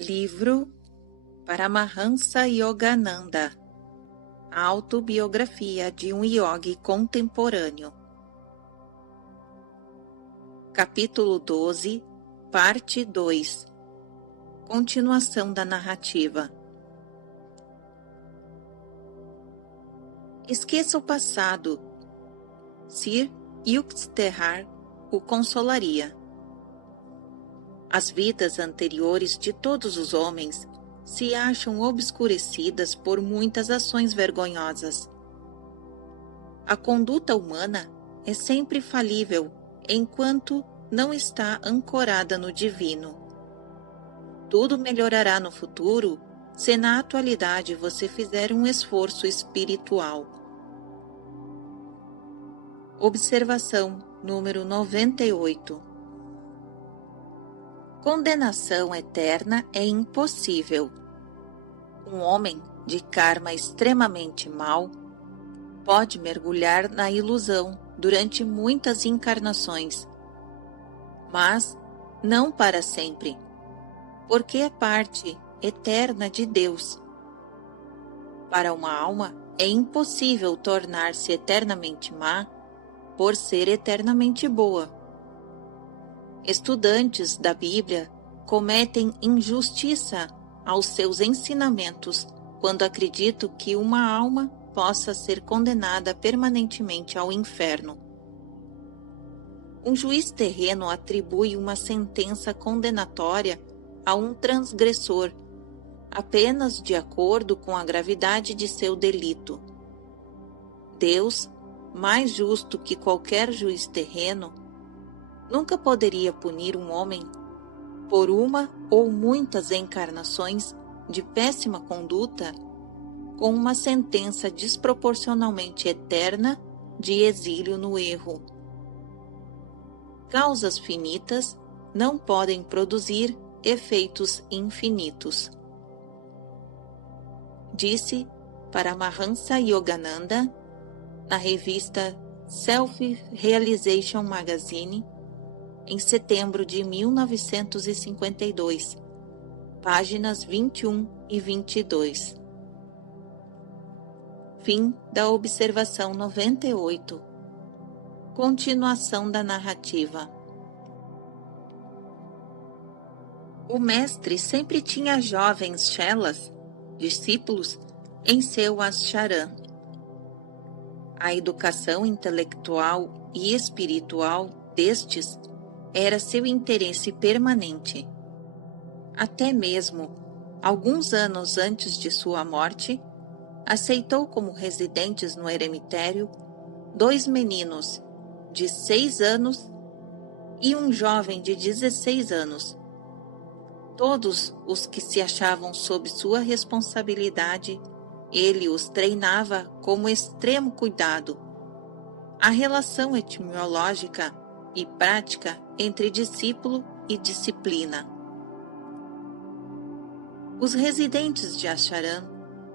Livro Paramahansa Yogananda, a autobiografia de um yogi contemporâneo. Capítulo 12, parte 2. Continuação da narrativa. Esqueça o passado. Sir Yukteswar o consolaria. As vidas anteriores de todos os homens se acham obscurecidas por muitas ações vergonhosas. A conduta humana é sempre falível enquanto não está ancorada no divino. Tudo melhorará no futuro se na atualidade você fizer um esforço espiritual. Observação número 98. Condenação eterna é impossível. Um homem de karma extremamente mau pode mergulhar na ilusão durante muitas encarnações, mas não para sempre, porque é parte eterna de Deus. Para uma alma é impossível tornar-se eternamente má por ser eternamente boa. Estudantes da Bíblia cometem injustiça aos seus ensinamentos quando acreditam que uma alma possa ser condenada permanentemente ao inferno. Um juiz terreno atribui uma sentença condenatória a um transgressor apenas de acordo com a gravidade de seu delito. Deus, mais justo que qualquer juiz terreno, nunca poderia punir um homem por uma ou muitas encarnações de péssima conduta com uma sentença desproporcionalmente eterna de exílio no erro. Causas finitas não podem produzir efeitos infinitos. Disse Paramahansa na revista Self-Realization Magazine, em setembro de 1952, páginas 21 e 22. Fim da observação 98. Continuação da narrativa. O mestre sempre tinha jovens chelas, discípulos, em seu ashram. A educação intelectual e espiritual destes era seu interesse permanente. Até mesmo, alguns anos antes de sua morte, aceitou como residentes no eremitério 2 meninos de 6 anos e um jovem de 16 anos. Todos os que se achavam sob sua responsabilidade, ele os treinava com extremo cuidado. A relação etimológica e prática entre discípulo e disciplina. Os residentes de ashram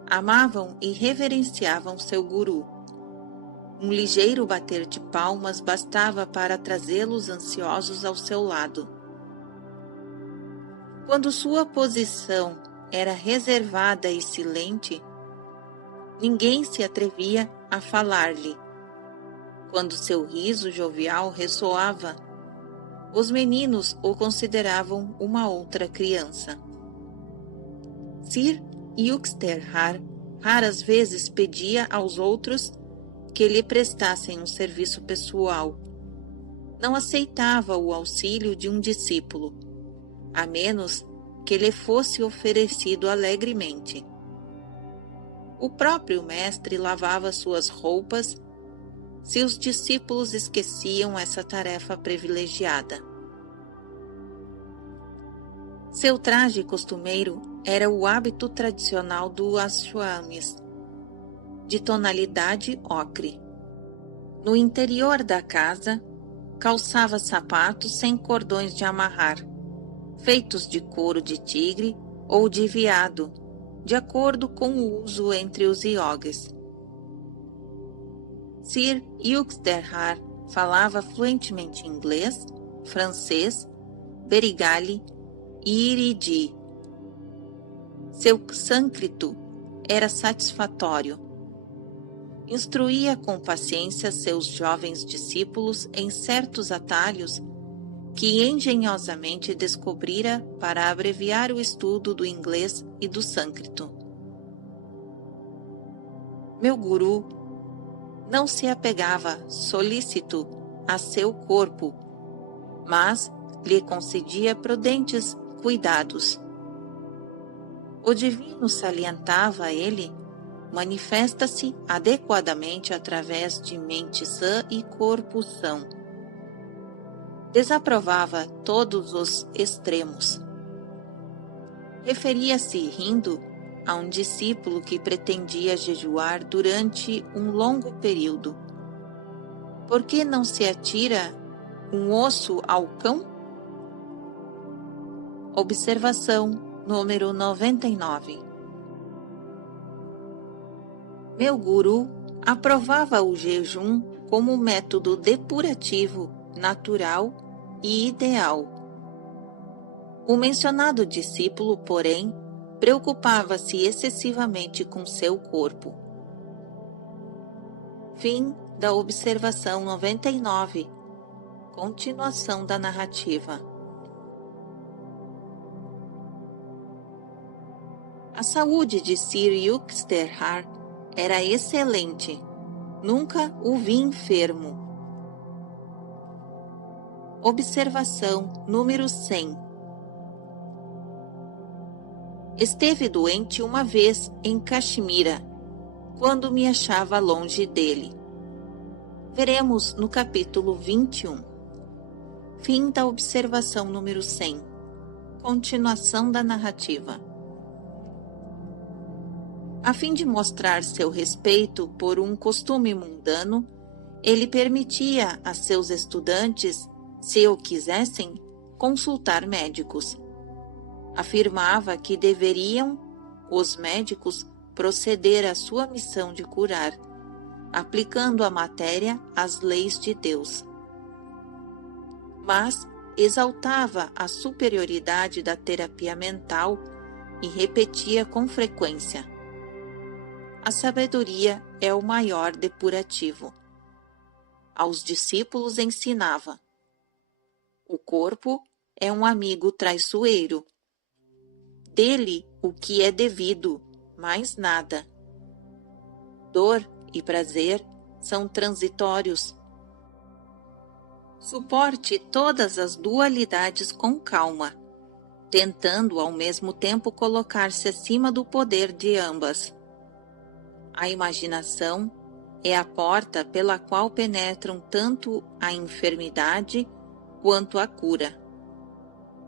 amavam e reverenciavam seu guru. Um ligeiro bater de palmas bastava para trazê-los ansiosos ao seu lado. Quando sua posição era reservada e silente, ninguém se atrevia a falar-lhe. Quando seu riso jovial ressoava, os meninos o consideravam uma outra criança. Sir Yukteswar raras vezes pedia aos outros que lhe prestassem um serviço pessoal. Não aceitava o auxílio de um discípulo, a menos que lhe fosse oferecido alegremente. O próprio mestre lavava suas roupas se os discípulos esqueciam essa tarefa privilegiada. Seu traje costumeiro era o hábito tradicional do ashramis, de tonalidade ocre. No interior da casa, calçava sapatos sem cordões de amarrar, feitos de couro de tigre ou de veado, de acordo com o uso entre os yogis. Sir Yukteswar falava fluentemente inglês, francês, Bengali e Iridi, Seu sânscrito era satisfatório. Instruía com paciência seus jovens discípulos em certos atalhos que engenhosamente descobrira para abreviar o estudo do inglês e do sânscrito. Meu guru não se apegava solícito a seu corpo, mas lhe concedia prudentes cuidados. O divino, salientava a ele, manifesta-se adequadamente através de mente sã e corpo são. Desaprovava todos os extremos. Referia-se rindo a um discípulo que pretendia jejuar durante um longo período. Por que não se atira um osso ao cão? Observação número 99. Meu guru aprovava o jejum como método depurativo, natural e ideal. O mencionado discípulo, porém, preocupava-se excessivamente com seu corpo. Fim da observação 99. Continuação da narrativa. A saúde de Sir Yukteswar era excelente. Nunca o vi enfermo. Observação número 100. Esteve doente uma vez em Caxemira, quando me achava longe dele. Veremos no capítulo 21. Fim da observação número 100. Continuação da narrativa. A fim de mostrar seu respeito por um costume mundano, ele permitia a seus estudantes, se o quisessem, consultar médicos. Afirmava que deveriam os médicos proceder à sua missão de curar, aplicando a matéria às leis de Deus. Mas exaltava a superioridade da terapia mental e repetia com frequência: a sabedoria é o maior depurativo. Aos discípulos ensinava: o corpo é um amigo traiçoeiro. Dele o que é devido, mais nada. Dor e prazer são transitórios. Suporte todas as dualidades com calma, tentando ao mesmo tempo colocar-se acima do poder de ambas. A imaginação é a porta pela qual penetram tanto a enfermidade quanto a cura.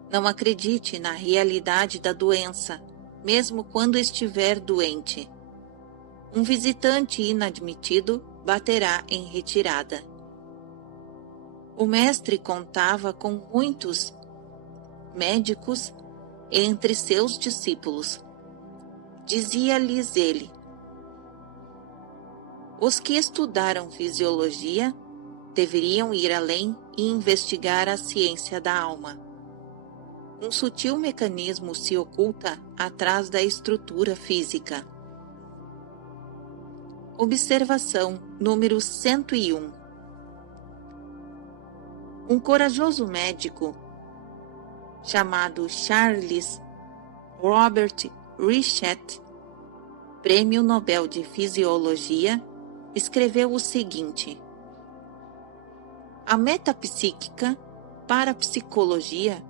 Não acredite na realidade da doença, mesmo quando estiver doente. Um visitante inadmitido baterá em retirada. O mestre contava com muitos médicos entre seus discípulos. Dizia-lhes ele: os que estudaram fisiologia deveriam ir além e investigar a ciência da alma. Um sutil mecanismo se oculta atrás da estrutura física. Observação número 101. Um corajoso médico chamado Charles Robert Richet, Prêmio Nobel de Fisiologia, escreveu o seguinte: a metapsíquica, para a psicologia,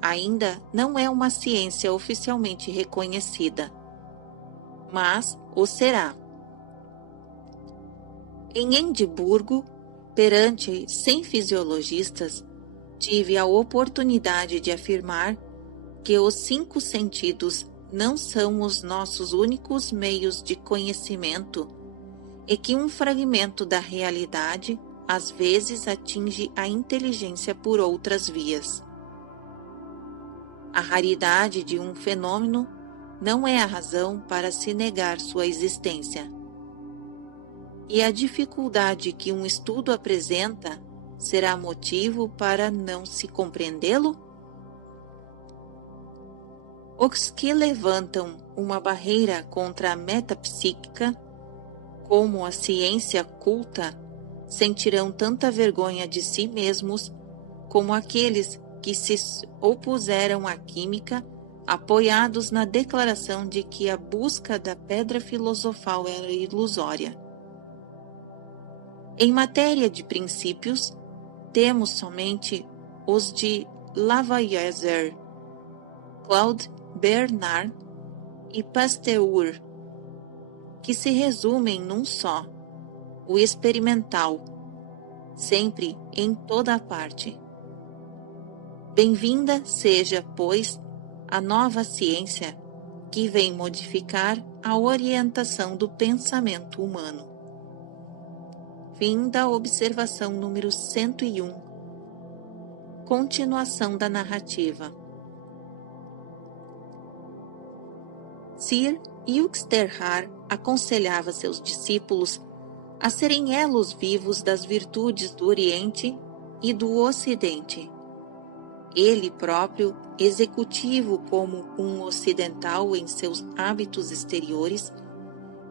ainda não é uma ciência oficialmente reconhecida, mas o será. Em Edimburgo, perante 100 fisiologistas, tive a oportunidade de afirmar que os 5 sentidos não são os nossos únicos meios de conhecimento e que um fragmento da realidade às vezes atinge a inteligência por outras vias. A raridade de um fenômeno não é a razão para se negar sua existência. E a dificuldade que um estudo apresenta será motivo para não se compreendê-lo? Os que levantam uma barreira contra a metapsíquica, como a ciência culta, sentirão tanta vergonha de si mesmos como aqueles que se opuseram à química, apoiados na declaração de que a busca da pedra filosofal era ilusória. Em matéria de princípios, temos somente os de Lavoisier, Claude Bernard e Pasteur, que se resumem num só, o experimental, sempre em toda a parte. Bem-vinda seja, pois, a nova ciência que vem modificar a orientação do pensamento humano. Fim da observação número 101. Continuação da narrativa. Sir Yuxterhar aconselhava seus discípulos a serem elos vivos das virtudes do Oriente e do Ocidente. Ele próprio, executivo como um ocidental em seus hábitos exteriores,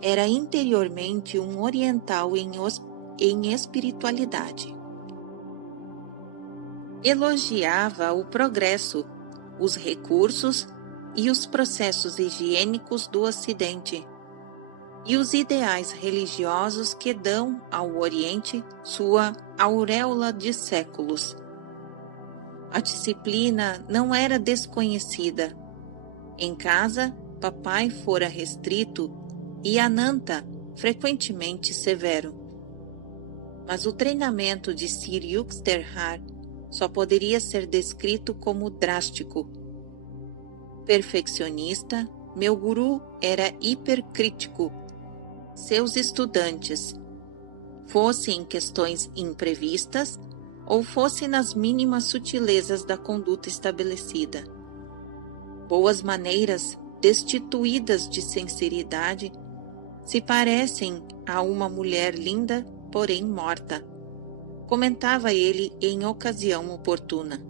era interiormente um oriental em espiritualidade. Elogiava o progresso, os recursos e os processos higiênicos do Ocidente, e os ideais religiosos que dão ao Oriente sua auréola de séculos. A disciplina não era desconhecida. Em casa, papai fora restrito e Ananta frequentemente severo. Mas o treinamento de Sir Yuxterhar só poderia ser descrito como drástico. Perfeccionista, meu guru era hipercrítico. Seus estudantes, fosse em questões imprevistas ou fosse nas mínimas sutilezas da conduta estabelecida. Boas maneiras, destituídas de sinceridade, se parecem a uma mulher linda, porém morta, comentava ele em ocasião oportuna.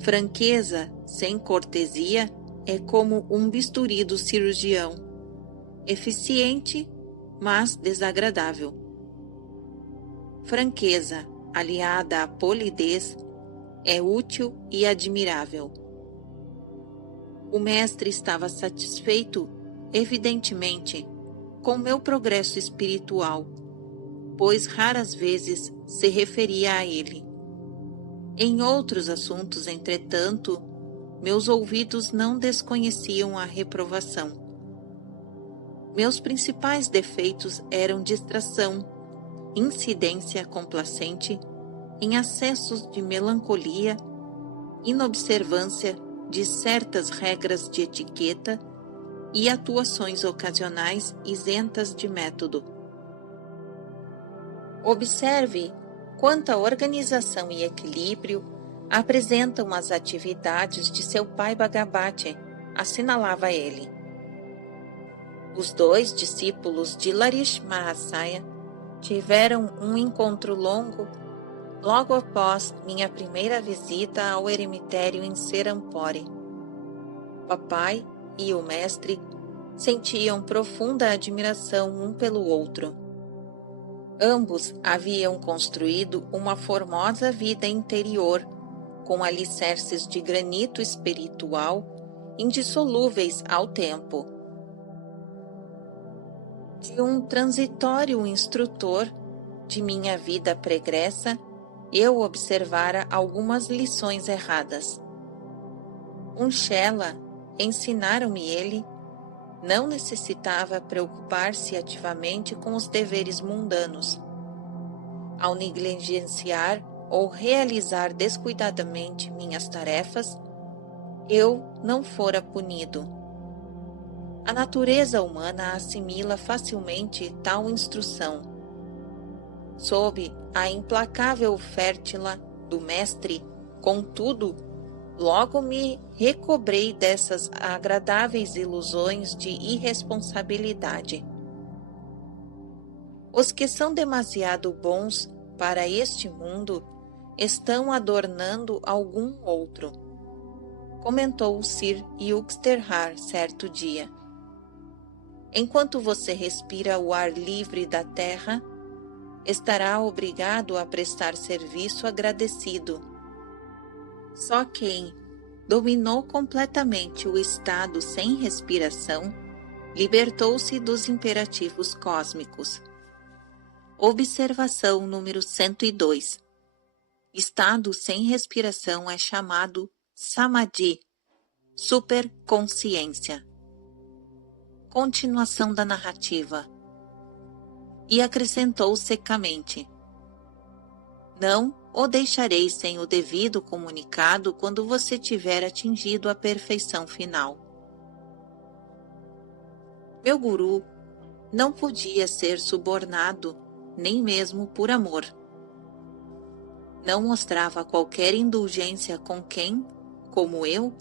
Franqueza sem cortesia é como um bisturi do cirurgião, eficiente, mas desagradável. Franqueza, aliada à polidez, é útil e admirável. O mestre estava satisfeito, evidentemente, com meu progresso espiritual, pois raras vezes se referia a ele. Em outros assuntos, entretanto, meus ouvidos não desconheciam a reprovação. Meus principais defeitos eram distração, incidência complacente, em acessos de melancolia, inobservância de certas regras de etiqueta e atuações ocasionais isentas de método. Observe quanta organização e equilíbrio apresentam as atividades de seu pai Bhagavati, assinalava ele. Os dois discípulos de Larish Mahasaya tiveram um encontro longo logo após minha primeira visita ao eremitério em Serampore. Papai e o mestre sentiam profunda admiração um pelo outro. Ambos haviam construído uma formosa vida interior, com alicerces de granito espiritual indissolúveis ao tempo. De um transitório instrutor de minha vida pregressa, eu observara algumas lições erradas. Um Shela, ensinaram-me ele, não necessitava preocupar-se ativamente com os deveres mundanos. Ao negligenciar ou realizar descuidadamente minhas tarefas, eu não fora punido. A natureza humana assimila facilmente tal instrução. Sob a implacável fértila do mestre, contudo, logo me recobrei dessas agradáveis ilusões de irresponsabilidade. Os que são demasiado bons para este mundo estão adornando algum outro. comentou Sir Yuxterhar certo dia. Enquanto você respira o ar livre da terra, estará obrigado a prestar serviço agradecido. Só quem dominou completamente o estado sem respiração libertou-se dos imperativos cósmicos. Observação número 102. Estado sem respiração é chamado Samadhi, superconsciência. Continuação da narrativa. E acrescentou secamente: não o deixarei sem o devido comunicado quando você tiver atingido a perfeição final. Meu guru não podia ser subornado, nem mesmo por amor. Não mostrava qualquer indulgência com quem, como eu,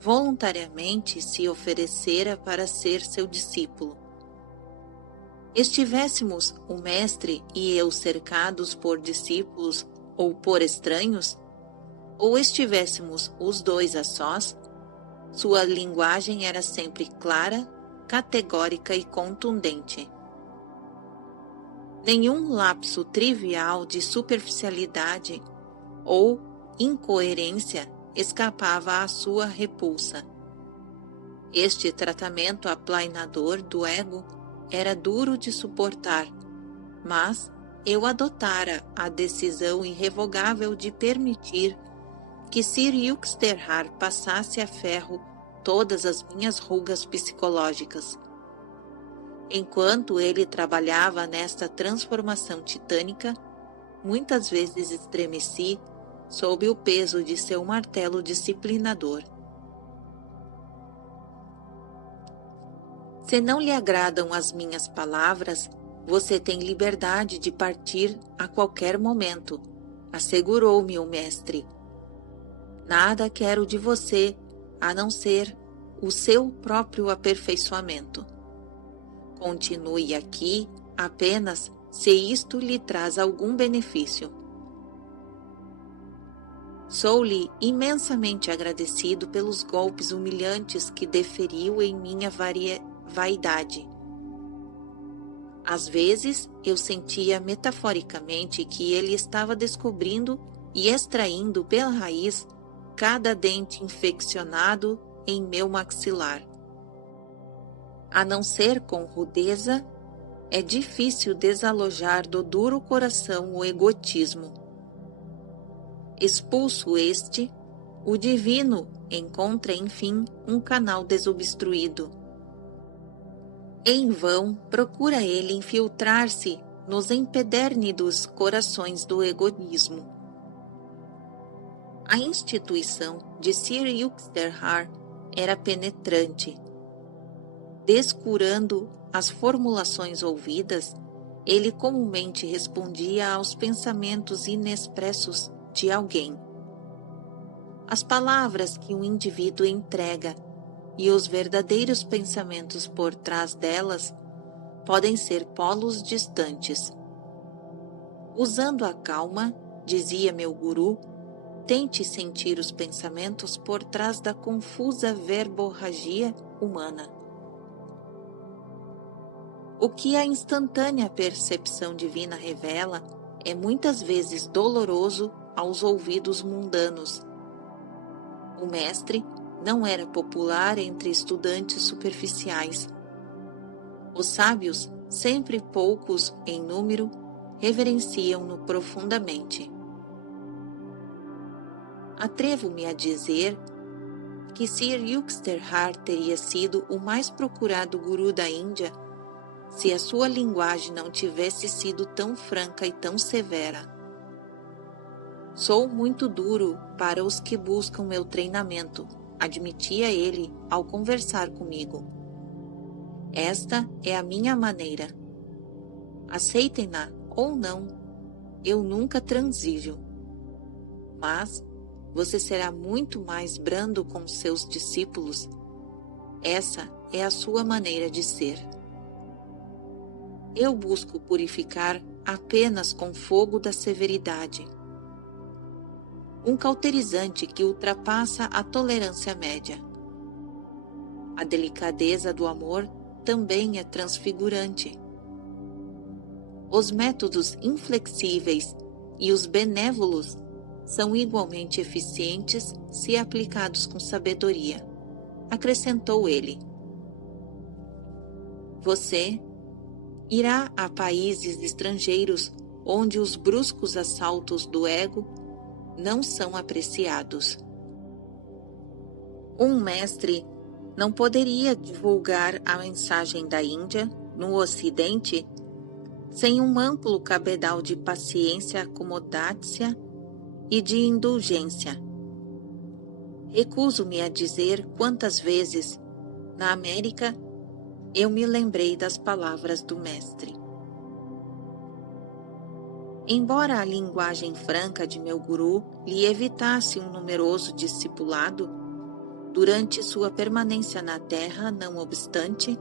voluntariamente se oferecera para ser seu discípulo. Estivéssemos o mestre e eu cercados por discípulos ou por estranhos, ou estivéssemos os dois a sós, sua linguagem era sempre clara, categórica e contundente. Nenhum lapso trivial de superficialidade ou incoerência escapava à sua repulsa. Este tratamento aplainador do ego era duro de suportar, mas eu adotara a decisão irrevogável de permitir que Sir Yuxterhar passasse a ferro todas as minhas rugas psicológicas. Enquanto ele trabalhava nesta transformação titânica, muitas vezes estremeci sob o peso de seu martelo disciplinador. Se não lhe agradam as minhas palavras, você tem liberdade de partir a qualquer momento, assegurou-me o mestre. Nada quero de você, a não ser o seu próprio aperfeiçoamento. Continue aqui apenas se isto lhe traz algum benefício. Sou-lhe imensamente agradecido pelos golpes humilhantes que deferiu em minha vaidade. Às vezes, eu sentia metaforicamente que ele estava descobrindo e extraindo pela raiz cada dente infeccionado em meu maxilar. A não ser com rudeza, é difícil desalojar do duro coração o egotismo. Expulso este, o divino encontra, enfim, um canal desobstruído. Em vão procura ele infiltrar-se nos empedérnidos corações do egoísmo. A instituição de Sir Yuxterhar era penetrante. Descurando as formulações ouvidas, ele comumente respondia aos pensamentos inexpressos de alguém. As palavras que um indivíduo entrega e os verdadeiros pensamentos por trás delas podem ser polos distantes. Usando a calma, dizia meu guru, tente sentir os pensamentos por trás da confusa verborragia humana. O que a instantânea percepção divina revela é muitas vezes doloroso aos ouvidos mundanos. O mestre não era popular entre estudantes superficiais. Os sábios, sempre poucos em número, reverenciam-no profundamente. Atrevo-me a dizer que Sir Yuxterhar teria sido o mais procurado guru da Índia se a sua linguagem não tivesse sido tão franca e tão severa. Sou muito duro para os que buscam meu treinamento, admitia ele ao conversar comigo. Esta é a minha maneira. Aceitem-na ou não, eu nunca transijo. Mas você será muito mais brando com seus discípulos. Essa é a sua maneira de ser. Eu busco purificar apenas com fogo da severidade. um cauterizante que ultrapassa a tolerância média. A delicadeza do amor também é transfigurante. Os métodos inflexíveis e os benévolos são igualmente eficientes se aplicados com sabedoria, acrescentou ele. Você irá a países estrangeiros onde os bruscos assaltos do ego não são apreciados. Um mestre não poderia divulgar a mensagem da Índia no Ocidente sem um amplo cabedal de paciência, acomodácia e de indulgência. Recuso-me a dizer quantas vezes, na América, eu me lembrei das palavras do mestre. Embora a linguagem franca de meu guru lhe evitasse um numeroso discipulado, durante sua permanência na Terra, não obstante,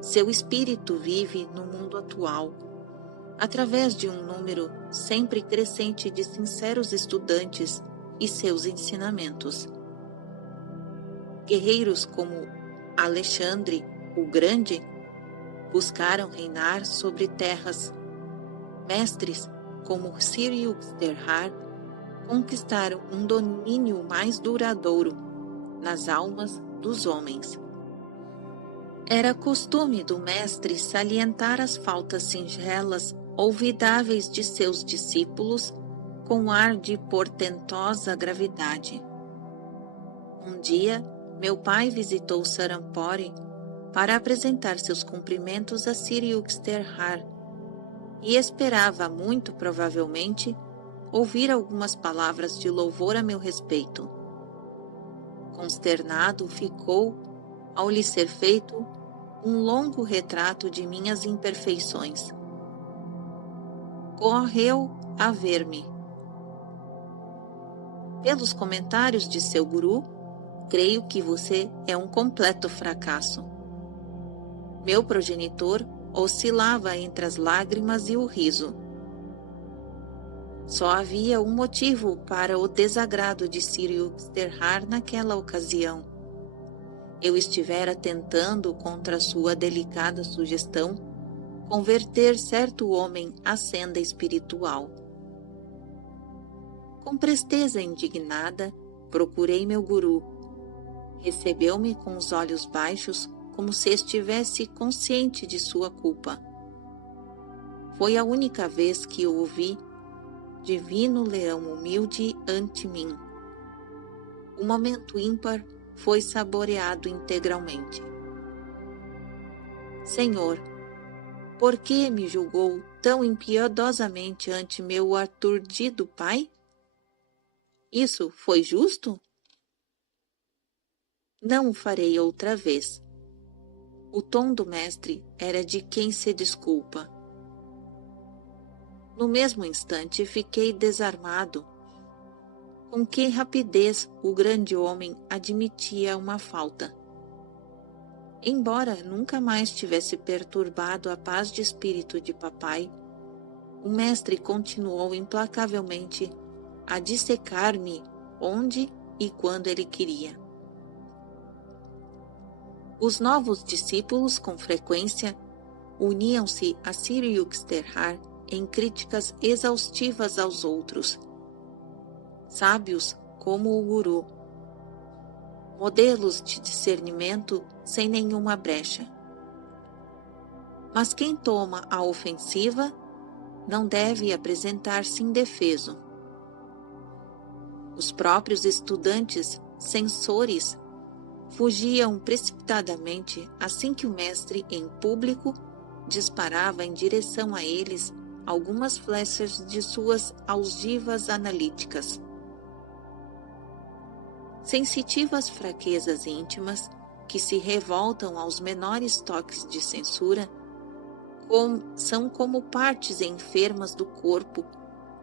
seu espírito vive no mundo atual, através de um número sempre crescente de sinceros estudantes e seus ensinamentos. Guerreiros como Alexandre o Grande buscaram reinar sobre terras. Mestres como Sir Yuxterhar conquistaram um domínio mais duradouro nas almas dos homens. Era costume do mestre salientar as faltas singelas olvidáveis de seus discípulos com ar de portentosa gravidade. Um dia, meu pai visitou Sarampore para apresentar seus cumprimentos a Sir Yuxterhar e esperava, muito provavelmente, ouvir algumas palavras de louvor a meu respeito. Consternado ficou ao lhe ser feito um longo retrato de minhas imperfeições. Correu a ver-me. Pelos comentários de seu guru, creio que você é um completo fracasso. Meu progenitor oscilava entre as lágrimas e o riso. Só havia um motivo para o desagrado de Sir Yuxterhar naquela ocasião. Eu estivera tentando, contra sua delicada sugestão, converter certo homem à senda espiritual. Com presteza indignada, procurei meu guru. Recebeu-me com os olhos baixos, como se estivesse consciente de sua culpa. Foi a única vez que o ouvi, divino leão humilde ante mim. O momento ímpar foi saboreado integralmente. Senhor, por que me julgou tão impiedosamente ante meu aturdido pai? Isso foi justo? Não o farei outra vez. O tom do mestre era de quem se desculpa. No mesmo instante fiquei desarmado. Com que rapidez o grande homem admitia uma falta. Embora nunca mais tivesse perturbado a paz de espírito de papai, o mestre continuou implacavelmente a dissecar-me onde e quando ele queria. Os novos discípulos, com frequência, uniam-se a Sir Yuxterhar em críticas exaustivas aos outros. Sábios como o guru, modelos de discernimento sem nenhuma brecha. Mas quem toma a ofensiva não deve apresentar-se indefeso. Os próprios estudantes, censores, fugiam precipitadamente assim que o mestre, em público, disparava em direção a eles algumas flechas de suas algivas analíticas. Sensitivas fraquezas íntimas, que se revoltam aos menores toques de censura, são como partes enfermas do corpo,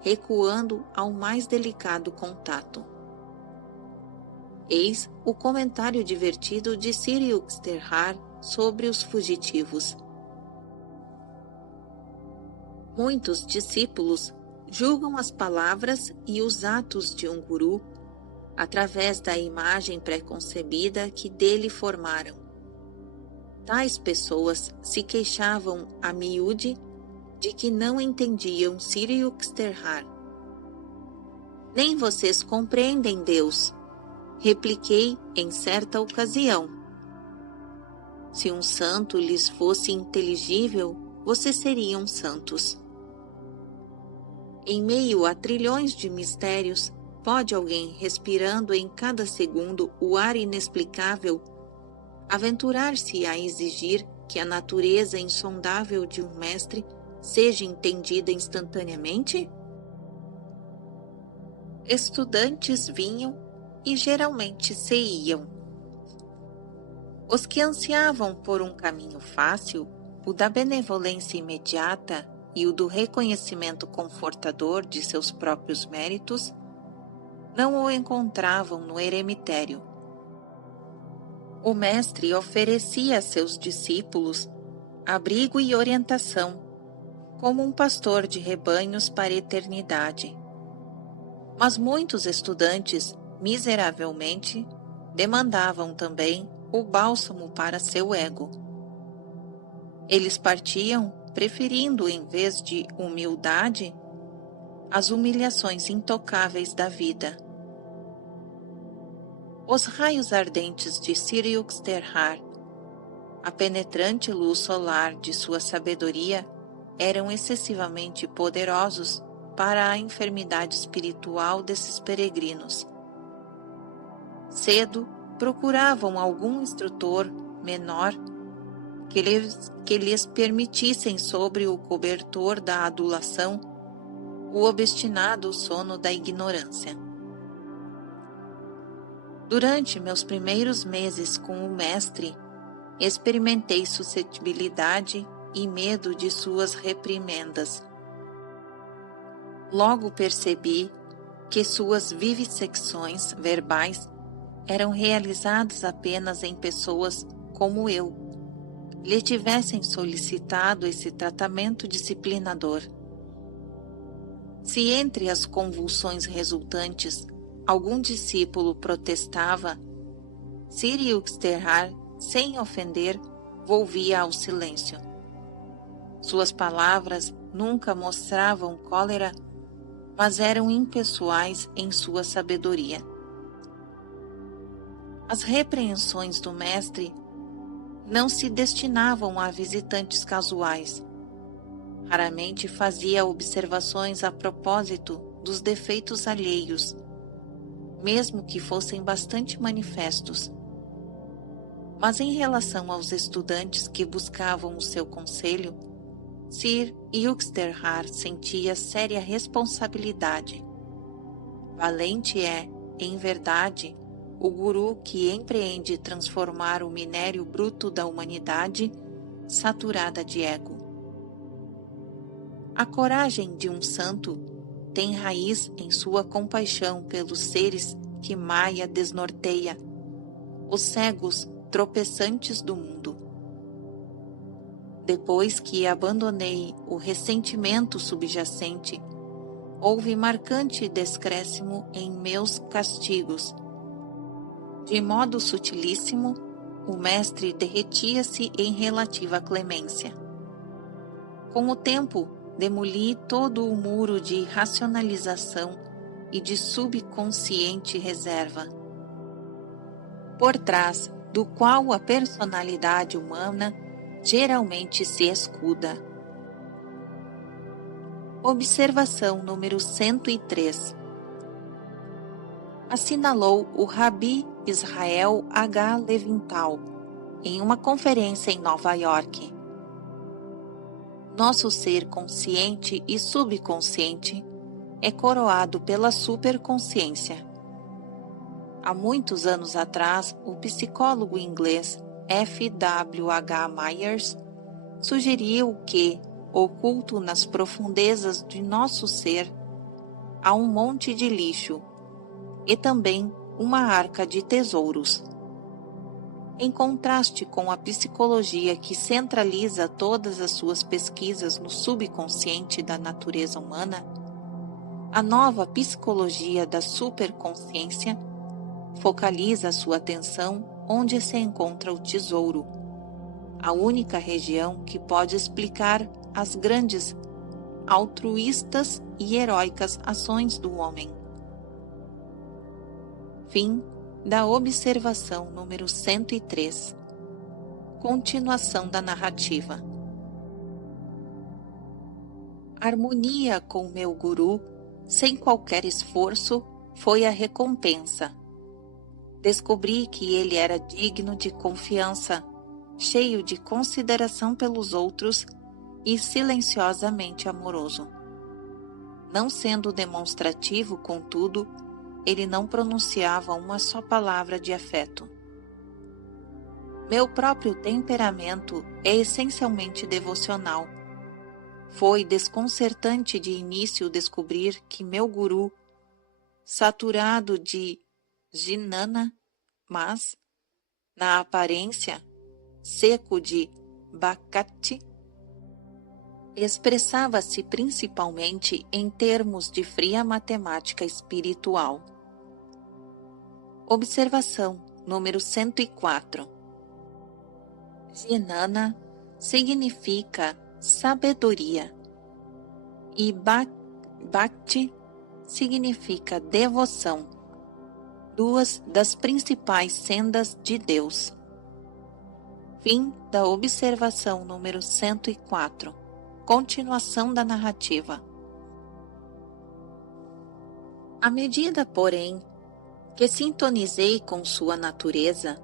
recuando ao mais delicado contato. Eis o comentário divertido de Sir Yuxterhar sobre os fugitivos. Muitos discípulos julgam as palavras e os atos de um guru através da imagem preconcebida que dele formaram. Tais pessoas se queixavam a miúde de que não entendiam Sri Yukteswar. Nem vocês compreendem Deus, repliquei em certa ocasião. Se um santo lhes fosse inteligível, vocês seriam santos. Em meio a trilhões de mistérios, pode alguém respirando em cada segundo o ar inexplicável aventurar-se a exigir que a natureza insondável de um mestre seja entendida instantaneamente? Estudantes vinham e geralmente se iam. Os que ansiavam por um caminho fácil, o da benevolência imediata e o do reconhecimento confortador de seus próprios méritos, não o encontravam no eremitério. O mestre oferecia a seus discípulos abrigo e orientação, como um pastor de rebanhos para a eternidade. Mas muitos estudantes, miseravelmente, demandavam também o bálsamo para seu ego. Eles partiam preferindo, em vez de humildade, as humilhações intocáveis da vida. Os raios ardentes de Sri Yukteswar, a penetrante luz solar de sua sabedoria, eram excessivamente poderosos para a enfermidade espiritual desses peregrinos. Cedo procuravam algum instrutor menor que lhes permitissem, sobre o cobertor da adulação, o obstinado sono da ignorância. Durante meus primeiros meses com o mestre, experimentei suscetibilidade e medo de suas reprimendas. Logo percebi que suas vivissecções verbais eram realizadas apenas em pessoas como eu, lhe tivessem solicitado esse tratamento disciplinador. Se entre as convulsões resultantes algum discípulo protestava, Sri Yukteswar, sem ofender, volvia ao silêncio. Suas palavras nunca mostravam cólera, mas eram impessoais em sua sabedoria. As repreensões do mestre não se destinavam a visitantes casuais. Raramente fazia observações a propósito dos defeitos alheios, mesmo que fossem bastante manifestos. Mas em relação aos estudantes que buscavam o seu conselho, Sri Yukteswar sentia séria responsabilidade. Valente é, em verdade, o guru que empreende transformar o minério bruto da humanidade saturada de ego. A coragem de um santo tem raiz em sua compaixão pelos seres que Maya desnorteia, os cegos tropeçantes do mundo. Depois que abandonei o ressentimento subjacente, houve marcante descréscimo em meus castigos. De modo sutilíssimo, o mestre derretia-se em relativa clemência. Com o tempo, demoli todo o muro de racionalização e de subconsciente reserva, por trás do qual a personalidade humana geralmente se escuda. Observação número 103. Assinalou o Rabi Israel H. Levinthal em uma conferência em Nova York. Nosso ser consciente e subconsciente é coroado pela superconsciência. Há muitos anos atrás, o psicólogo inglês F. W. H. Myers sugeriu que, oculto nas profundezas de nosso ser, há um monte de lixo e também uma arca de tesouros. Em contraste com a psicologia que centraliza todas as suas pesquisas no subconsciente da natureza humana, A nova psicologia da superconsciência focaliza sua atenção onde se encontra o tesouro, a única região que pode explicar as grandes, altruístas e heróicas ações do homem. Fim da observação número 103. Continuação da narrativa. Harmonia com meu guru, sem qualquer esforço, foi a recompensa. Descobri que ele era digno de confiança, cheio de consideração pelos outros e silenciosamente amoroso. Não sendo demonstrativo, contudo, ele não pronunciava uma só palavra de afeto. Meu próprio temperamento é essencialmente devocional. Foi desconcertante de início descobrir que meu guru, saturado de jnana, mas, na aparência, seco de bhakti, expressava-se principalmente em termos de fria matemática espiritual. Observação número 104. Jnana significa sabedoria e bhakti significa devoção, duas das principais sendas de Deus. Fim da observação número 104. Continuação da narrativa. À medida, porém, que sintonizei com sua natureza,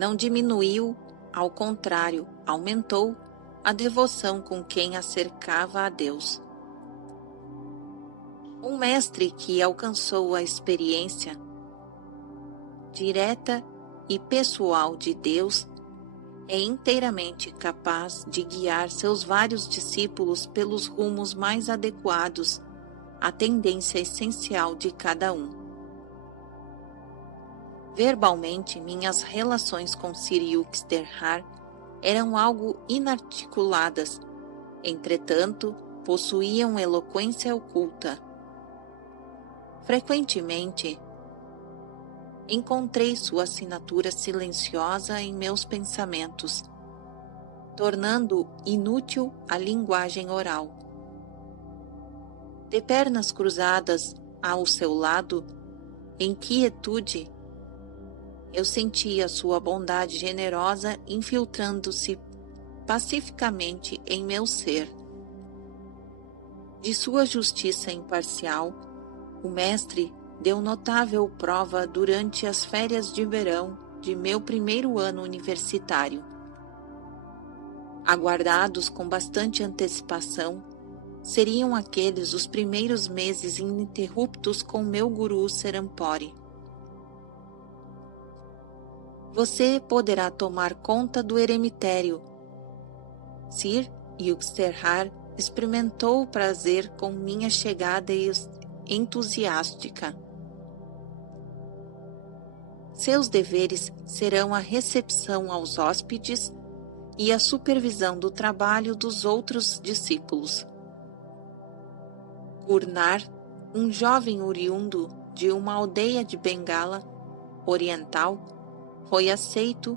não diminuiu, ao contrário, aumentou a devoção com quem acercava a Deus. Um mestre que alcançou a experiência direta e pessoal de Deus é inteiramente capaz de guiar seus vários discípulos pelos rumos mais adequados à tendência essencial de cada um. Verbalmente, minhas relações com Sir Yukteswar eram algo inarticuladas, entretanto, possuíam eloquência oculta. Frequentemente, encontrei sua assinatura silenciosa em meus pensamentos, tornando inútil a linguagem oral. De pernas cruzadas ao seu lado, em quietude, eu sentia sua bondade generosa infiltrando-se pacificamente em meu ser. De sua justiça imparcial, o mestre deu notável prova durante as férias de verão de meu primeiro ano universitário. Aguardados com bastante antecipação, seriam aqueles os primeiros meses ininterruptos com meu guru Serampore. Você poderá tomar conta do eremitério. Sir Yukteswar experimentou o prazer com minha chegada entusiástica. Seus deveres serão a recepção aos hóspedes e a supervisão do trabalho dos outros discípulos. Gurnar, um jovem oriundo de uma aldeia de Bengala Oriental, foi aceito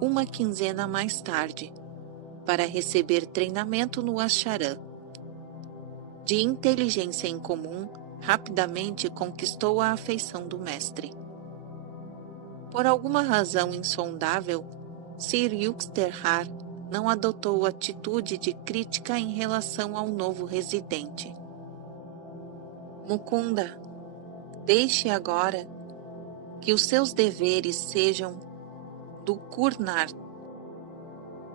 uma quinzena mais tarde para receber treinamento no ashram. De inteligência incomum, rapidamente conquistou a afeição do mestre. Por alguma razão insondável, Sir Yukteswar não adotou atitude de crítica em relação ao novo residente. Mukunda, deixe agora que os seus deveres sejam do Gurnar.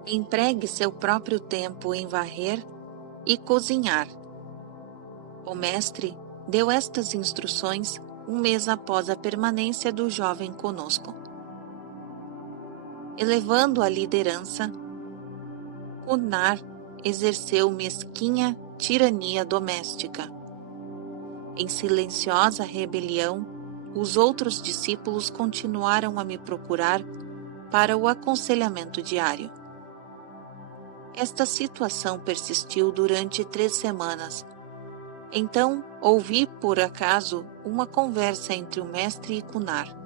Empregue seu próprio tempo em varrer e cozinhar. O mestre deu estas instruções um mês após a permanência do jovem conosco. Elevando a liderança, Gurnar exerceu mesquinha tirania doméstica. Em silenciosa rebelião, os outros discípulos continuaram a me procurar para o aconselhamento diário. Esta situação persistiu durante 3 semanas. Então ouvi por acaso uma conversa entre o mestre e Kunar.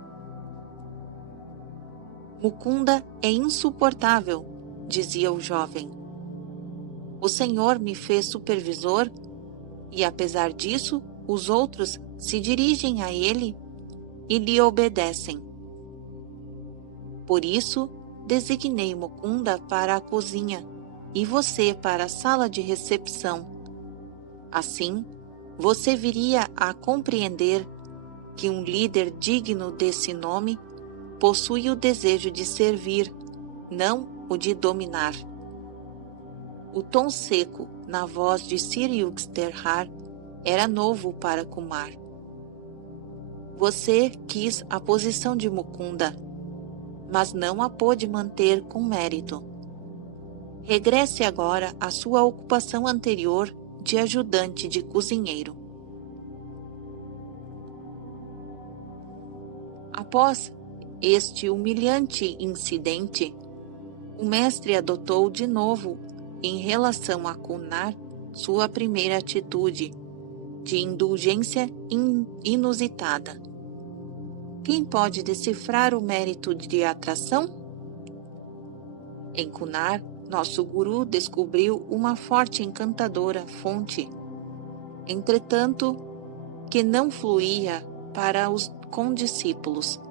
Mukunda é insuportável, dizia o jovem. O senhor me fez supervisor e, apesar disso, os outros se dirigem a ele e lhe obedecem. Por isso, designei Mukunda para a cozinha e você para a sala de recepção. Assim, você viria a compreender que um líder digno desse nome possui o desejo de servir, não o de dominar. O tom seco na voz de Sir Yuxterhar era novo para Kumar. Você quis a posição de Mukunda, mas não a pôde manter com mérito. Regresse agora à sua ocupação anterior de ajudante de cozinheiro. Após este humilhante incidente, o mestre adotou de novo, em relação a Kunar, sua primeira atitude, de indulgência inusitada. Quem pode decifrar o mérito de atração? Em Kunar, nosso guru descobriu uma forte e encantadora fonte, entretanto, que não fluía para os condiscípulos.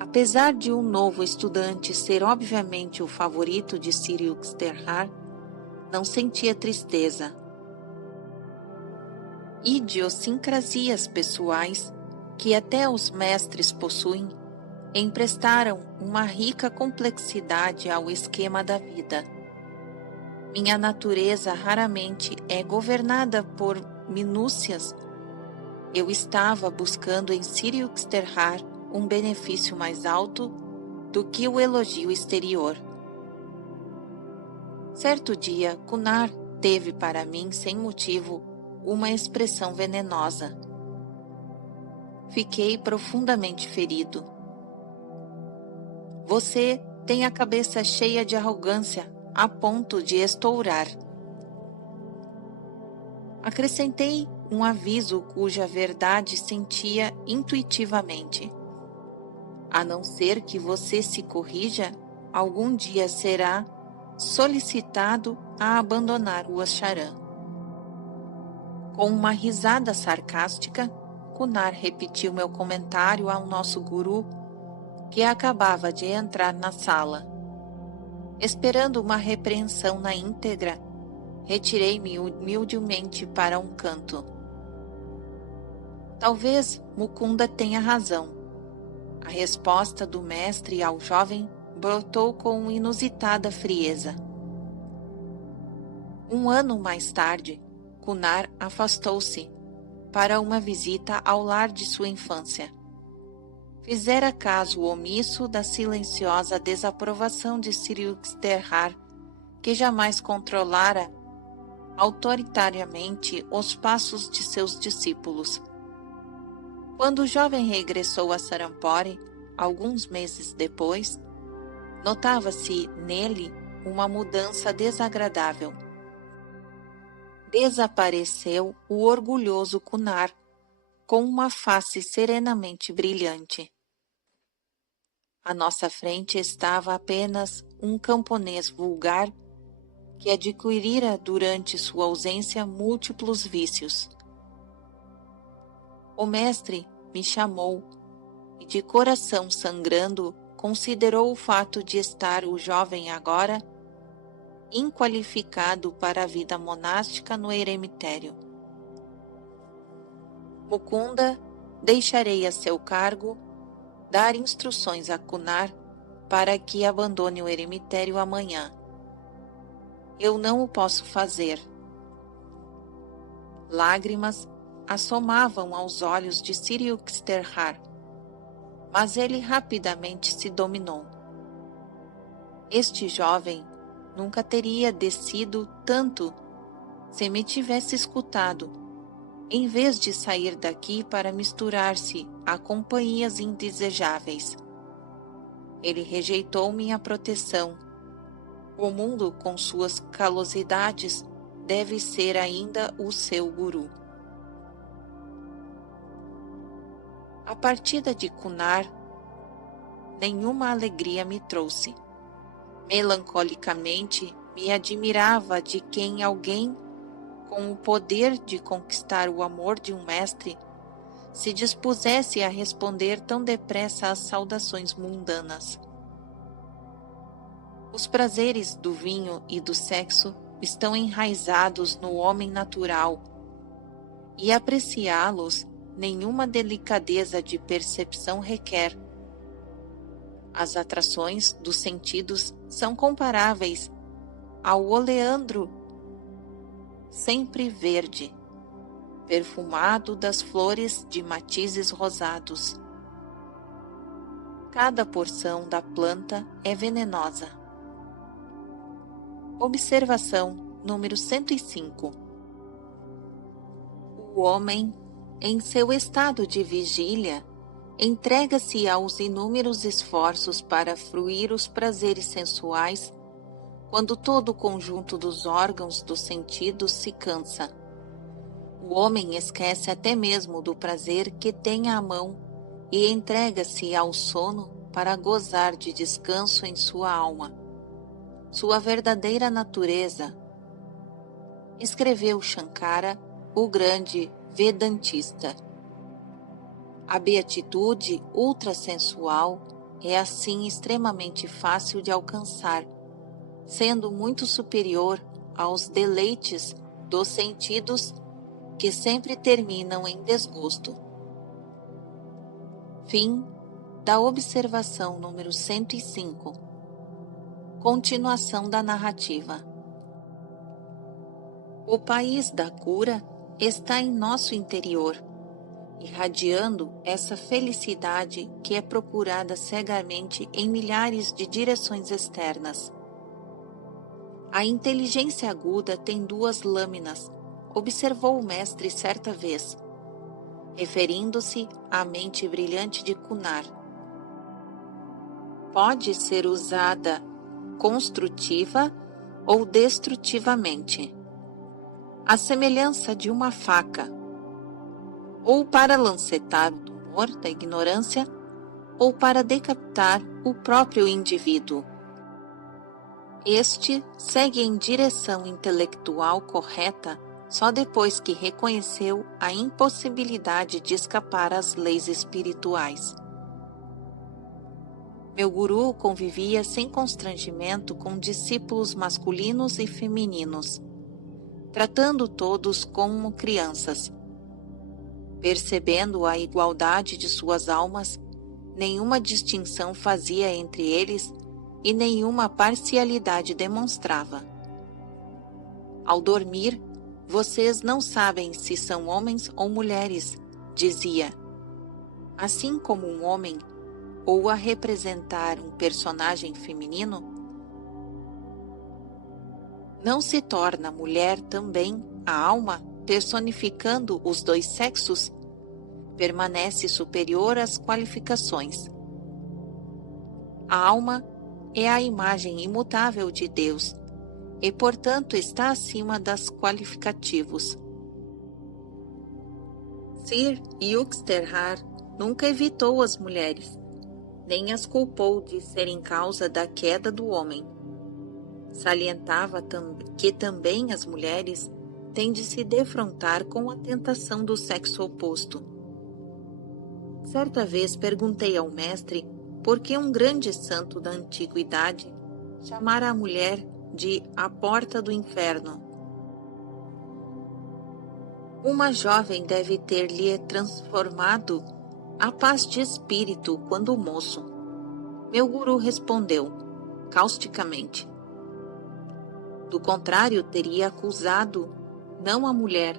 Apesar de um novo estudante ser obviamente o favorito de Sir Yuxterhar, não sentia tristeza. Idiosincrasias pessoais, que até os mestres possuem, emprestaram uma rica complexidade ao esquema da vida. Minha natureza raramente é governada por minúcias. Eu estava buscando em Sir Yuxterhar um benefício mais alto do que o elogio exterior. Certo dia, Kunar teve para mim, sem motivo, uma expressão venenosa. Fiquei profundamente ferido. Você tem a cabeça cheia de arrogância, a ponto de estourar. Acrescentei um aviso cuja verdade sentia intuitivamente. A não ser que você se corrija, algum dia será solicitado a abandonar o Asharan. Com uma risada sarcástica, Kunar repetiu meu comentário ao nosso guru, que acabava de entrar na sala. Esperando uma repreensão na íntegra, retirei-me humildemente para um canto. Talvez Mukunda tenha razão. A resposta do mestre ao jovem brotou com inusitada frieza. Um ano mais tarde, Kunar afastou-se para uma visita ao lar de sua infância. Fizera caso omisso da silenciosa desaprovação de Sir Yuxterhar, que jamais controlara autoritariamente os passos de seus discípulos. Quando o jovem regressou a Sarampore, alguns meses depois, notava-se nele uma mudança desagradável. Desapareceu o orgulhoso Kunar, com uma face serenamente brilhante. À nossa frente estava apenas um camponês vulgar que adquirira durante sua ausência múltiplos vícios. O mestre me chamou e, de coração sangrando, considerou o fato de estar o jovem agora inqualificado para a vida monástica no eremitério. Mukunda, deixarei a seu cargo dar instruções a Kunar para que abandone o eremitério amanhã. Eu não o posso fazer. Lágrimas assomavam aos olhos de Sir Yuxterhar, mas ele rapidamente se dominou. Este jovem nunca teria descido tanto se me tivesse escutado, em vez de sair daqui para misturar-se a companhias indesejáveis. Ele rejeitou minha proteção. O mundo, com suas calosidades, deve ser ainda o seu guru. A partida de Kunar nenhuma alegria me trouxe. Melancolicamente me admirava de quem alguém com o poder de conquistar o amor de um mestre se dispusesse a responder tão depressa às saudações mundanas. Os prazeres do vinho e do sexo estão enraizados no homem natural, e apreciá-los nenhuma delicadeza de percepção requer. As atrações dos sentidos são comparáveis ao oleandro sempre verde, perfumado das flores de matizes rosados. Cada porção da planta é venenosa. Observação número 105. O homem, em seu estado de vigília, entrega-se aos inúmeros esforços para fruir os prazeres sensuais, quando todo o conjunto dos órgãos dos sentidos se cansa. O homem esquece até mesmo do prazer que tem à mão e entrega-se ao sono para gozar de descanso em sua alma. Sua verdadeira natureza, escreveu Shankara, o grande vedantista. A beatitude ultrasensual é assim extremamente fácil de alcançar, sendo muito superior aos deleites dos sentidos que sempre terminam em desgosto. Fim da observação número 105. Continuação da narrativa. O país da cura está em nosso interior, irradiando essa felicidade que é procurada cegamente em milhares de direções externas. A inteligência aguda tem duas lâminas, observou o mestre certa vez, referindo-se à mente brilhante de Kunar. Pode ser usada construtiva ou destrutivamente, à semelhança de uma faca, ou para lancetar o tumor da ignorância, ou para decapitar o próprio indivíduo. Este segue em direção intelectual correta só depois que reconheceu a impossibilidade de escapar às leis espirituais. Meu guru convivia sem constrangimento com discípulos masculinos e femininos, tratando todos como crianças. Percebendo a igualdade de suas almas, nenhuma distinção fazia entre eles e nenhuma parcialidade demonstrava. Ao dormir, vocês não sabem se são homens ou mulheres, dizia. Assim como um homem, ou a representar um personagem feminino, não se torna mulher também a alma, personificando os dois sexos, permanece superior às qualificações. A alma é a imagem imutável de Deus e, portanto, está acima das qualificativos. Sir Yuxterhar nunca evitou as mulheres, nem as culpou de serem causa da queda do homem. Salientava que também as mulheres têm de se defrontar com a tentação do sexo oposto. Certa vez perguntei ao mestre por que um grande santo da antiguidade chamara a mulher de a porta do inferno. Uma jovem deve ter-lhe transformado a paz de espírito quando moço. Meu guru respondeu, causticamente. Do contrário, teria acusado não a mulher,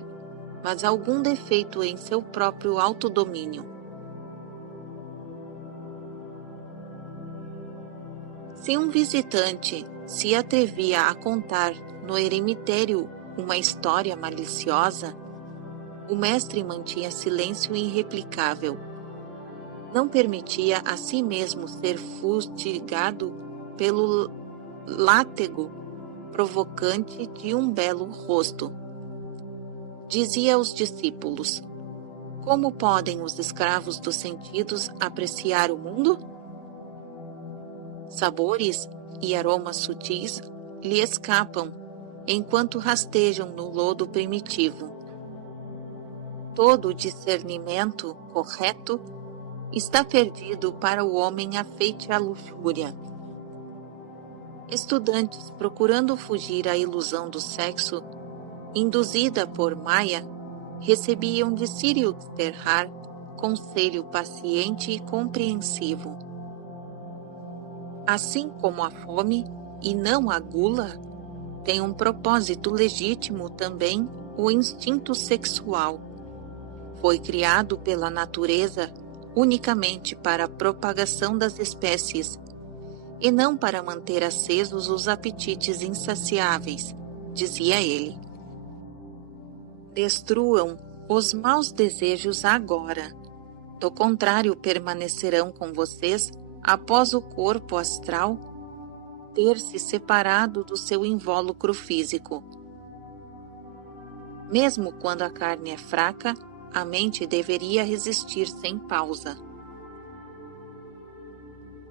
mas algum defeito em seu próprio autodomínio. Se um visitante se atrevia a contar no eremitério uma história maliciosa, o mestre mantinha silêncio irreplicável. Não permitia a si mesmo ser fustigado pelo látego provocante de um belo rosto. Dizia aos discípulos: como podem os escravos dos sentidos apreciar o mundo? Sabores e aromas sutis lhe escapam enquanto rastejam no lodo primitivo. Todo o discernimento correto está perdido para o homem afeito à luxúria. Estudantes procurando fugir à ilusão do sexo, induzida por Maya, recebiam de Sir Yuxterhar conselho paciente e compreensivo. Assim como a fome, e não a gula, tem um propósito legítimo também o instinto sexual. Foi criado pela natureza unicamente para a propagação das espécies, e não para manter acesos os apetites insaciáveis, dizia ele. Destruam os maus desejos agora. Do contrário, permanecerão com vocês após o corpo astral ter se separado do seu invólucro físico. Mesmo quando a carne é fraca, a mente deveria resistir sem pausa.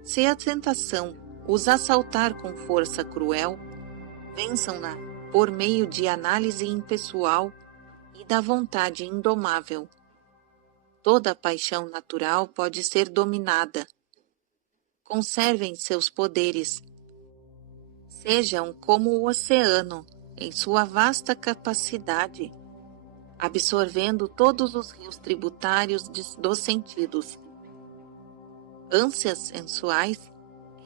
Se a tentação os assaltar com força cruel, vençam-na por meio de análise impessoal e da vontade indomável. Toda paixão natural pode ser dominada. Conservem seus poderes. Sejam como o oceano em sua vasta capacidade, absorvendo todos os rios tributários dos sentidos. Ânsias sensuais,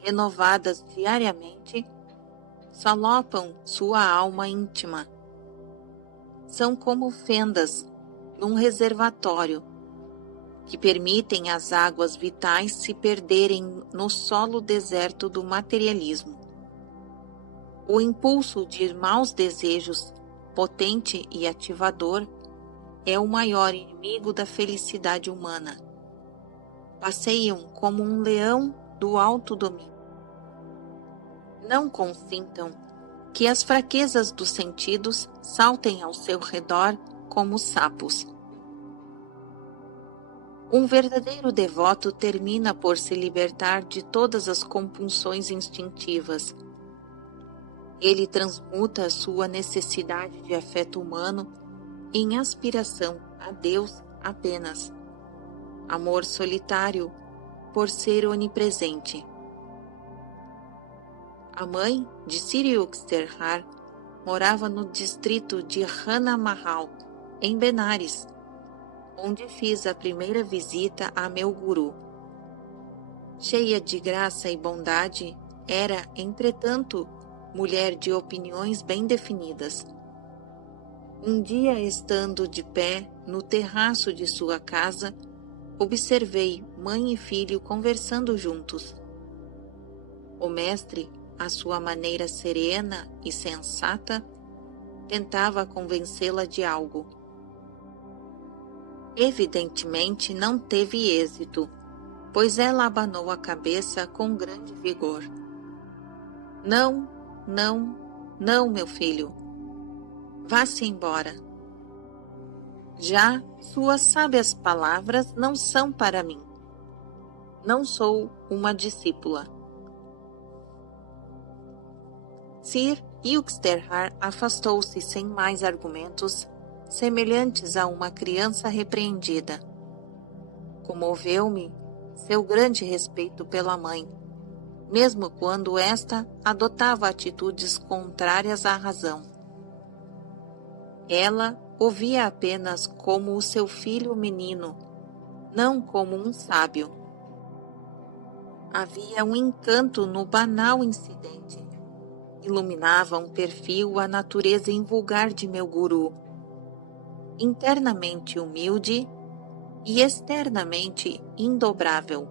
renovadas diariamente, solopam sua alma íntima. São como fendas num reservatório, que permitem às águas vitais se perderem no solo deserto do materialismo. O impulso de maus desejos, potente e ativador, é o maior inimigo da felicidade humana. Passeiam como um leão do alto domínio. Não consintam que as fraquezas dos sentidos saltem ao seu redor como sapos. Um verdadeiro devoto termina por se libertar de todas as compulsões instintivas. Ele transmuta a sua necessidade de afeto humano em aspiração a Deus apenas. Amor solitário por ser onipresente. A mãe de Sir Yuxterhar morava no distrito de Rana Mahal, em Benares, onde fiz a primeira visita a meu guru. Cheia de graça e bondade, era, entretanto, mulher de opiniões bem definidas. Um dia, estando de pé no terraço de sua casa, observei mãe e filho conversando juntos. O mestre, à sua maneira serena e sensata, tentava convencê-la de algo. Evidentemente não teve êxito, pois ela abanou a cabeça com grande vigor. Não, não, não, meu filho. Vá-se embora. Já suas sábias palavras não são para mim. Não sou uma discípula. Sir Yuxterhar afastou-se sem mais argumentos, semelhantes a uma criança repreendida. Comoveu-me seu grande respeito pela mãe, mesmo quando esta adotava atitudes contrárias à razão. Ela o via apenas como o seu filho menino, não como um sábio. Havia um encanto no banal incidente. Iluminava um perfil a natureza invulgar de meu guru, internamente humilde e externamente indobrável.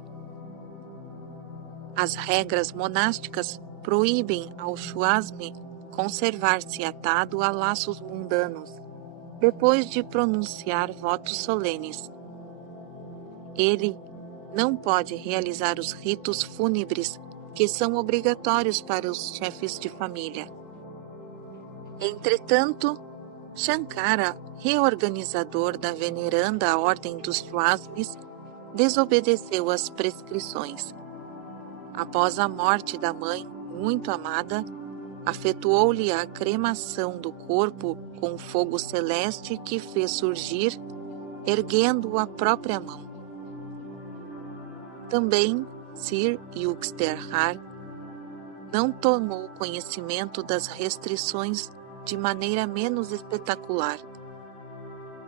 As regras monásticas proíbem ao Shuasme conservar-se atado a laços mundanos, depois de pronunciar votos solenes. Ele não pode realizar os ritos fúnebres que são obrigatórios para os chefes de família. Entretanto, Shankara, reorganizador da veneranda Ordem dos Swasmis, desobedeceu às prescrições. Após a morte da mãe muito amada, afetuou-lhe a cremação do corpo com fogo celeste que fez surgir, erguendo a própria mão. Também Sir Yukteswar não tomou conhecimento das restrições de maneira menos espetacular.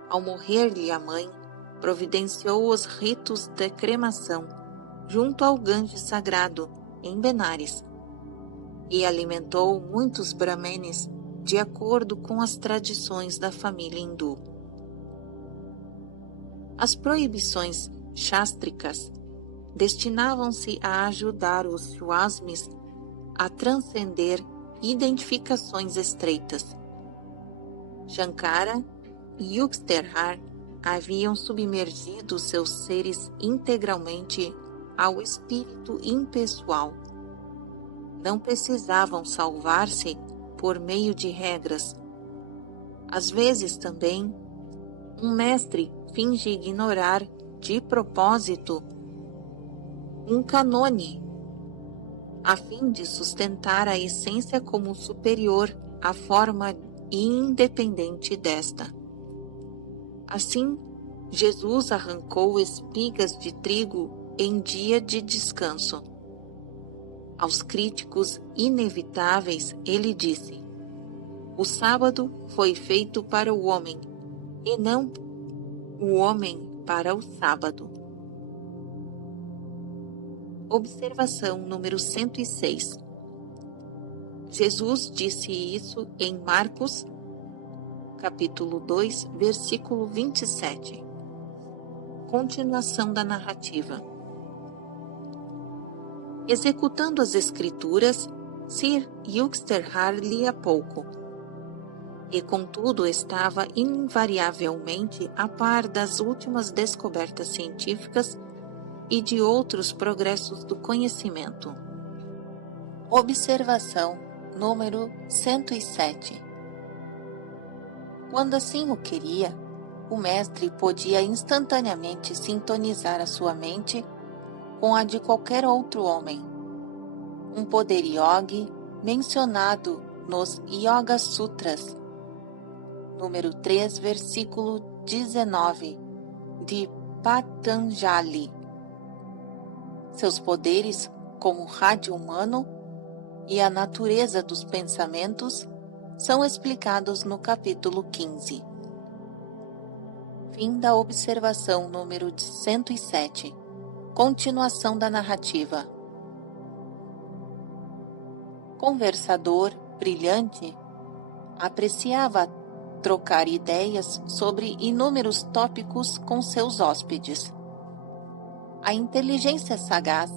Ao morrer-lhe a mãe, providenciou os ritos de cremação junto ao Ganges sagrado, em Benares, e alimentou muitos brahmanes de acordo com as tradições da família hindu. As proibições chástricas destinavam-se a ajudar os swasmis a transcender identificações estreitas. Shankara e Yukteswar haviam submergido seus seres integralmente ao espírito impessoal. Não precisavam salvar-se por meio de regras. Às vezes também, um mestre finge ignorar de propósito um cânone, a fim de sustentar a essência como superior à forma independente desta. Assim, Jesus arrancou espigas de trigo em dia de descanso. Aos críticos inevitáveis, ele disse: o sábado foi feito para o homem, e não o homem para o sábado. Observação número 106. Jesus disse isso em Marcos, capítulo 2, versículo 27. Continuação da narrativa. Executando as escrituras, Sir Yukteswar lia pouco, e contudo estava invariavelmente a par das últimas descobertas científicas e de outros progressos do conhecimento. Observação número 107. Quando assim o queria, o mestre podia instantaneamente sintonizar a sua mente com a de qualquer outro homem. Um poder yogi mencionado nos Yoga Sutras, número 3, versículo 19, de Patanjali. Seus poderes, como o rádio humano e a natureza dos pensamentos, são explicados no capítulo 15. Fim da observação número 107. Continuação da narrativa. Conversador brilhante, apreciava trocar ideias sobre inúmeros tópicos com seus hóspedes. A inteligência sagaz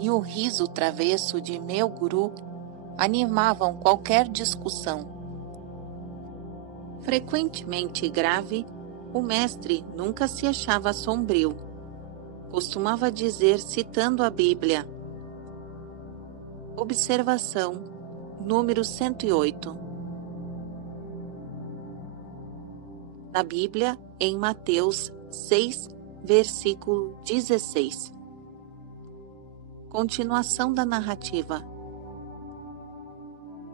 e o riso travesso de meu guru animavam qualquer discussão. Frequentemente grave, o mestre nunca se achava sombrio. Costumava dizer, citando a Bíblia. Observação número 108. Na Bíblia, em Mateus 6, versículo 16. Continuação da narrativa.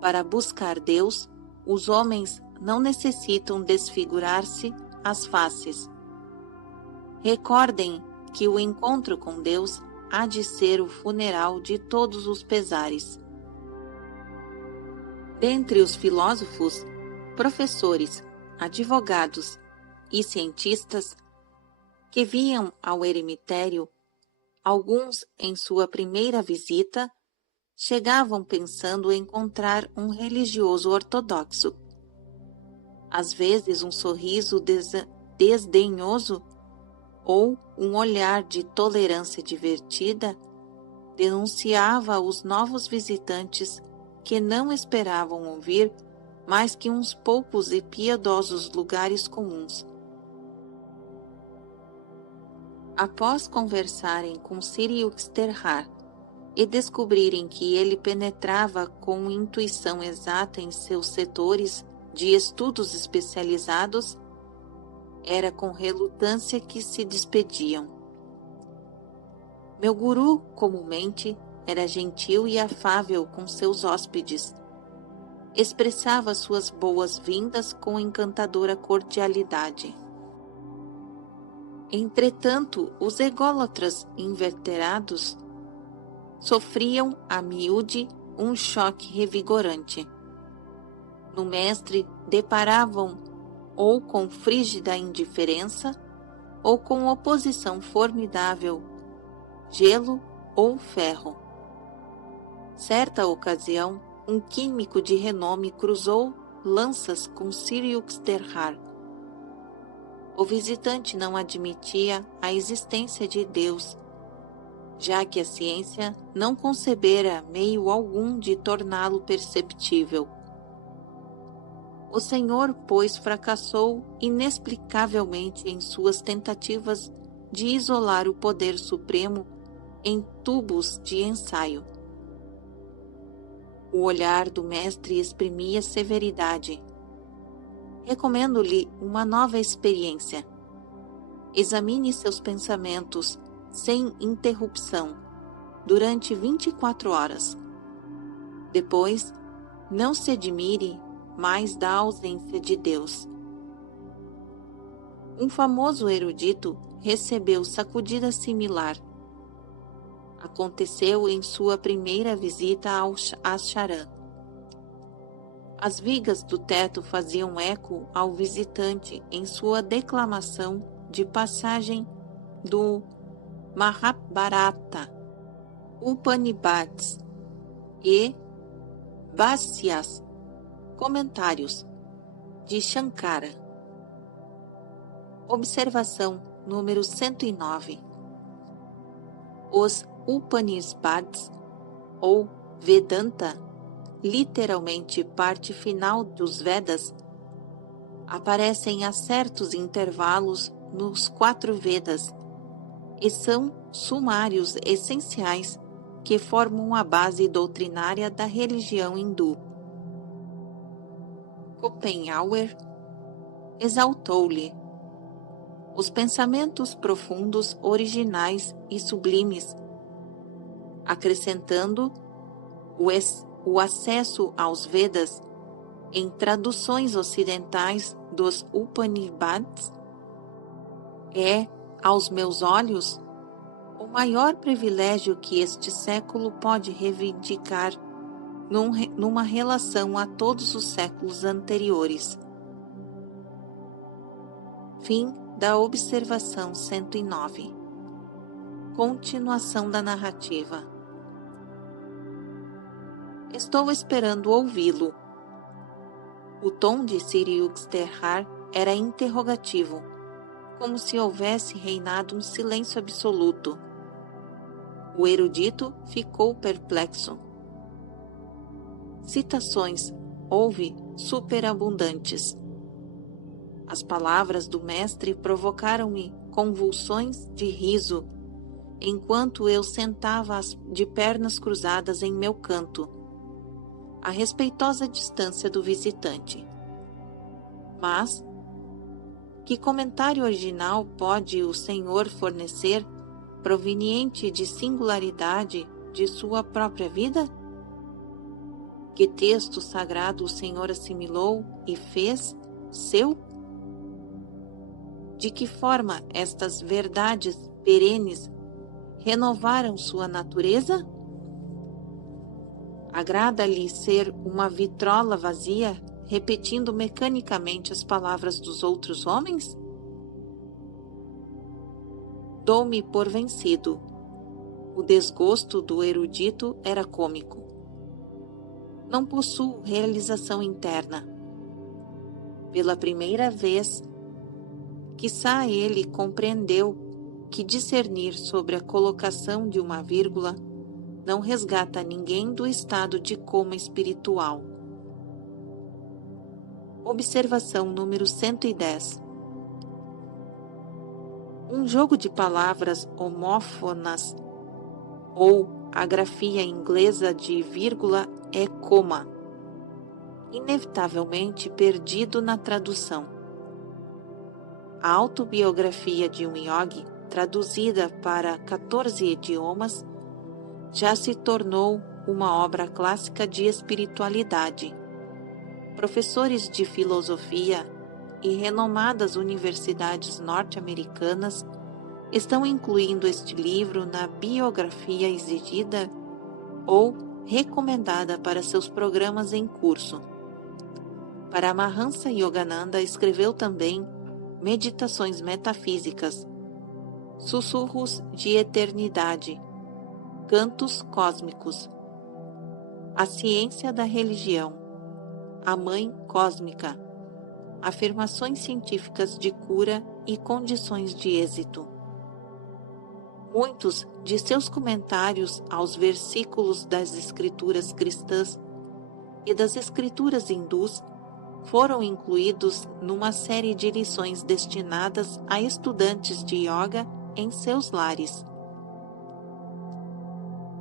Para buscar Deus, os homens não necessitam desfigurar-se as faces. Recordem que o encontro com Deus há de ser o funeral de todos os pesares. Dentre os filósofos, professores, advogados e cientistas que vinham ao eremitério, alguns em sua primeira visita chegavam pensando encontrar um religioso ortodoxo. Às vezes um sorriso desdenhoso ou um olhar de tolerância divertida denunciava aos novos visitantes que não esperavam ouvir mais que uns poucos e piedosos lugares comuns. Após conversarem com Sir Yukteswar e descobrirem que ele penetrava com intuição exata em seus setores de estudos especializados, era com relutância que se despediam. Meu guru, comumente, era gentil e afável com seus hóspedes. Expressava suas boas-vindas com encantadora cordialidade. Entretanto, os ególatras inveterados sofriam a miúde um choque revigorante. No mestre deparavam ou com frígida indiferença ou com oposição formidável, gelo ou ferro. Certa ocasião, um químico de renome cruzou lanças com Siriuxterhar. O visitante não admitia a existência de Deus, já que a ciência não concebera meio algum de torná-lo perceptível. O Senhor, pois, fracassou inexplicavelmente em suas tentativas de isolar o poder supremo em tubos de ensaio. O olhar do mestre exprimia severidade. Recomendo-lhe uma nova experiência. Examine seus pensamentos sem interrupção durante 24 horas. Depois, não se admire mais da ausência de Deus. Um famoso erudito recebeu sacudida similar. Aconteceu em sua primeira visita a Charan. As vigas do teto faziam eco ao visitante em sua declamação de passagem do Mahabharata, Upanishads e Bhasyas, comentários de Shankara. Observação número 109. Os Upanishads, ou Vedanta, literalmente parte final dos Vedas, aparecem a certos intervalos nos 4 Vedas e são sumários essenciais que formam a base doutrinária da religião hindu. Schopenhauer exaltou-lhe os pensamentos profundos, originais e sublimes, acrescentando o acesso aos Vedas em traduções ocidentais dos Upanishads é, aos meus olhos, o maior privilégio que este século pode reivindicar numa relação a todos os séculos anteriores. Fim da observação 109. Continuação da narrativa. Estou esperando ouvi-lo. O tom de Siriuxterhar era interrogativo, como se houvesse reinado um silêncio absoluto. O erudito ficou perplexo. Citações houve superabundantes. As palavras do mestre provocaram-me convulsões de riso, enquanto eu sentava de pernas cruzadas em meu canto, à respeitosa distância do visitante. Mas, que comentário original pode o Senhor fornecer, proveniente de singularidade de sua própria vida? Que texto sagrado o Senhor assimilou e fez seu? De que forma estas verdades perenes renovaram sua natureza? Agrada-lhe ser uma vitrola vazia, repetindo mecanicamente as palavras dos outros homens? Dou-me por vencido. O desgosto do erudito era cômico. Não possuo realização interna. Pela primeira vez, quiçá ele compreendeu que discernir sobre a colocação de uma vírgula não resgata ninguém do estado de coma espiritual. Observação número 110. Um jogo de palavras homófonas, ou a grafia inglesa de vírgula, é coma, inevitavelmente perdido na tradução. A autobiografia de um yogi, traduzida para 14 idiomas, já se tornou uma obra clássica de espiritualidade. Professores de filosofia e renomadas universidades norte-americanas estão incluindo este livro na biografia exigida ou recomendada para seus programas em curso. Paramahansa Yogananda escreveu também Meditações Metafísicas, Sussurros de Eternidade, Cantos Cósmicos, A Ciência da Religião, A Mãe Cósmica, Afirmações Científicas de Cura e Condições de Êxito. Muitos de seus comentários aos versículos das escrituras cristãs e das escrituras hindus foram incluídos numa série de lições destinadas a estudantes de yoga em seus lares.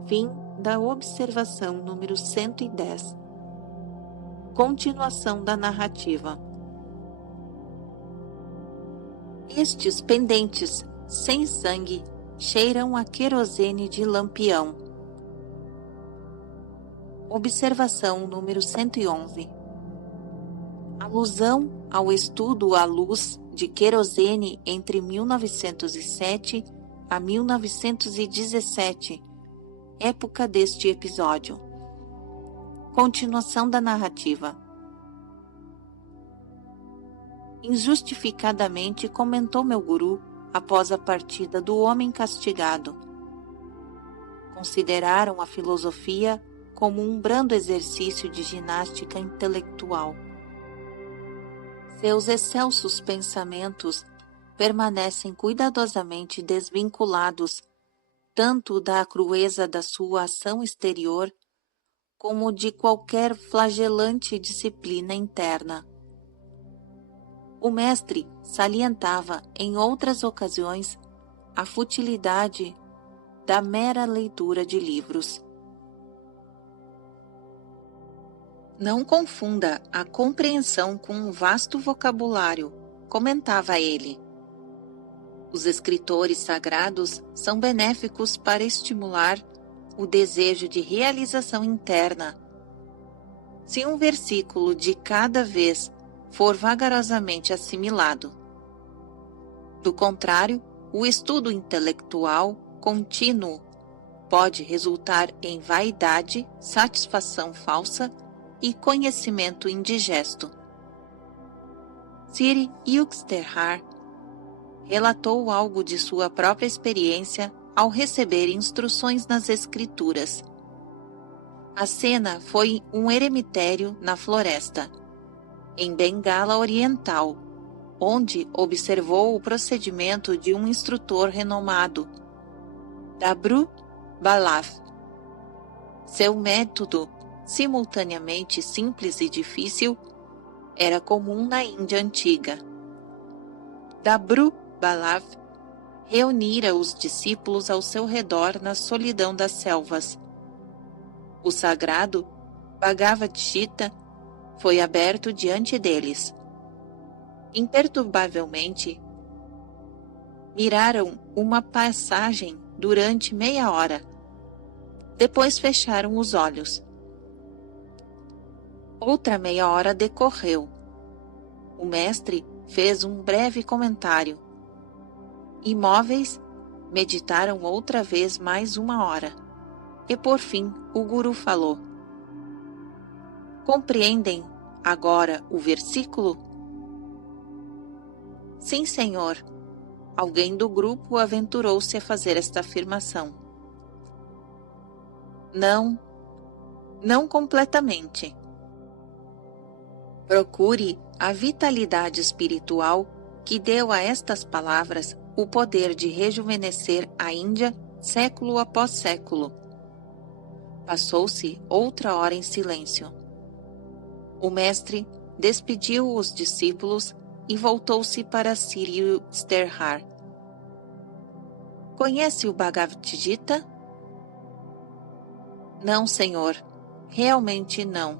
Fim da observação número 110. Continuação da narrativa. Estes pendentes, sem sangue, cheiram a querosene de lampião. Observação número 111. Alusão ao estudo à luz de querosene entre 1907 a 1917, época deste episódio. Continuação da narrativa. Injustificadamente comentou meu guru após a partida do homem castigado. Consideraram a filosofia como um brando exercício de ginástica intelectual. Seus excelsos pensamentos permanecem cuidadosamente desvinculados tanto da crueza da sua ação exterior como de qualquer flagelante disciplina interna. O mestre salientava em outras ocasiões a futilidade da mera leitura de livros. Não confunda a compreensão com um vasto vocabulário, comentava ele. Os escritores sagrados são benéficos para estimular o desejo de realização interna. Se um versículo de cada vez for vagarosamente assimilado. Do contrário, o estudo intelectual contínuo pode resultar em vaidade, satisfação falsa e conhecimento indigesto. Sri Yukteswar relatou algo de sua própria experiência ao receber instruções nas Escrituras. A cena foi um eremitério na floresta, em Bengala Oriental, onde observou o procedimento de um instrutor renomado, Dabru Balav. Seu método, simultaneamente simples e difícil, era comum na Índia antiga. Dabru Balav reunira os discípulos ao seu redor na solidão das selvas. O sagrado Bhagavad Gita foi aberto diante deles. Imperturbavelmente, miraram uma passagem durante meia hora. Depois fecharam os olhos. Outra meia hora decorreu. O mestre fez um breve comentário. Imóveis, meditaram outra vez mais uma hora. E por fim, o guru falou: Compreendem agora o versículo? Sim, senhor. Alguém do grupo aventurou-se a fazer esta afirmação. Não completamente. Procure a vitalidade espiritual que deu a estas palavras o poder de rejuvenescer a Índia século após século. Passou-se outra hora em silêncio. O mestre despediu os discípulos e voltou-se para Sri Yukteswar. Conhece o Bhagavad Gita? Não, senhor, realmente não.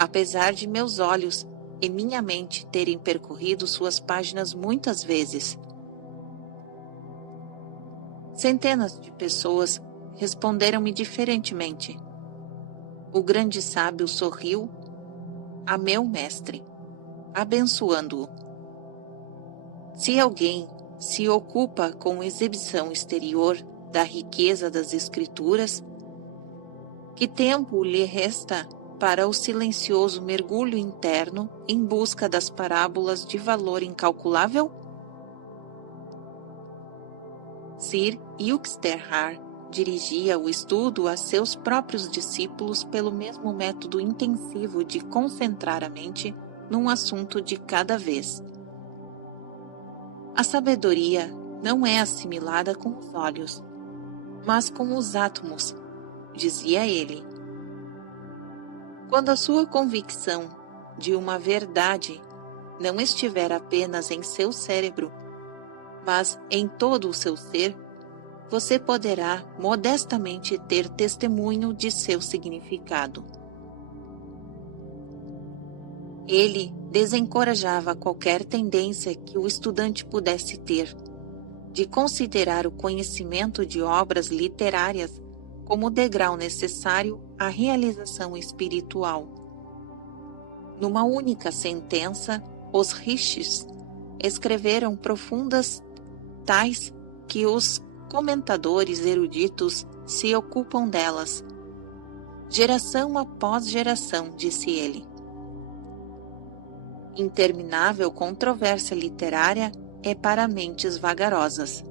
apesar de meus olhos e minha mente terem percorrido suas páginas muitas vezes. Centenas de pessoas responderam-me diferentemente. O grande sábio sorriu a meu mestre, abençoando-o. Se alguém se ocupa com exibição exterior da riqueza das Escrituras, que tempo lhe resta para o silencioso mergulho interno em busca das parábolas de valor incalculável? Sir Yuxterhar dirigia o estudo a seus próprios discípulos pelo mesmo método intensivo de concentrar a mente num assunto de cada vez. A sabedoria não é assimilada com os olhos, mas com os átomos, dizia ele. Quando a sua convicção de uma verdade não estiver apenas em seu cérebro, mas em todo o seu ser, você poderá modestamente ter testemunho de seu significado. Ele desencorajava qualquer tendência que o estudante pudesse ter, de considerar o conhecimento de obras literárias como o degrau necessário à realização espiritual. Numa única sentença, os rishis escreveram profundas tais que os comentadores eruditos se ocupam delas. Geração após geração, disse ele. Interminável controvérsia literária é para mentes vagarosas.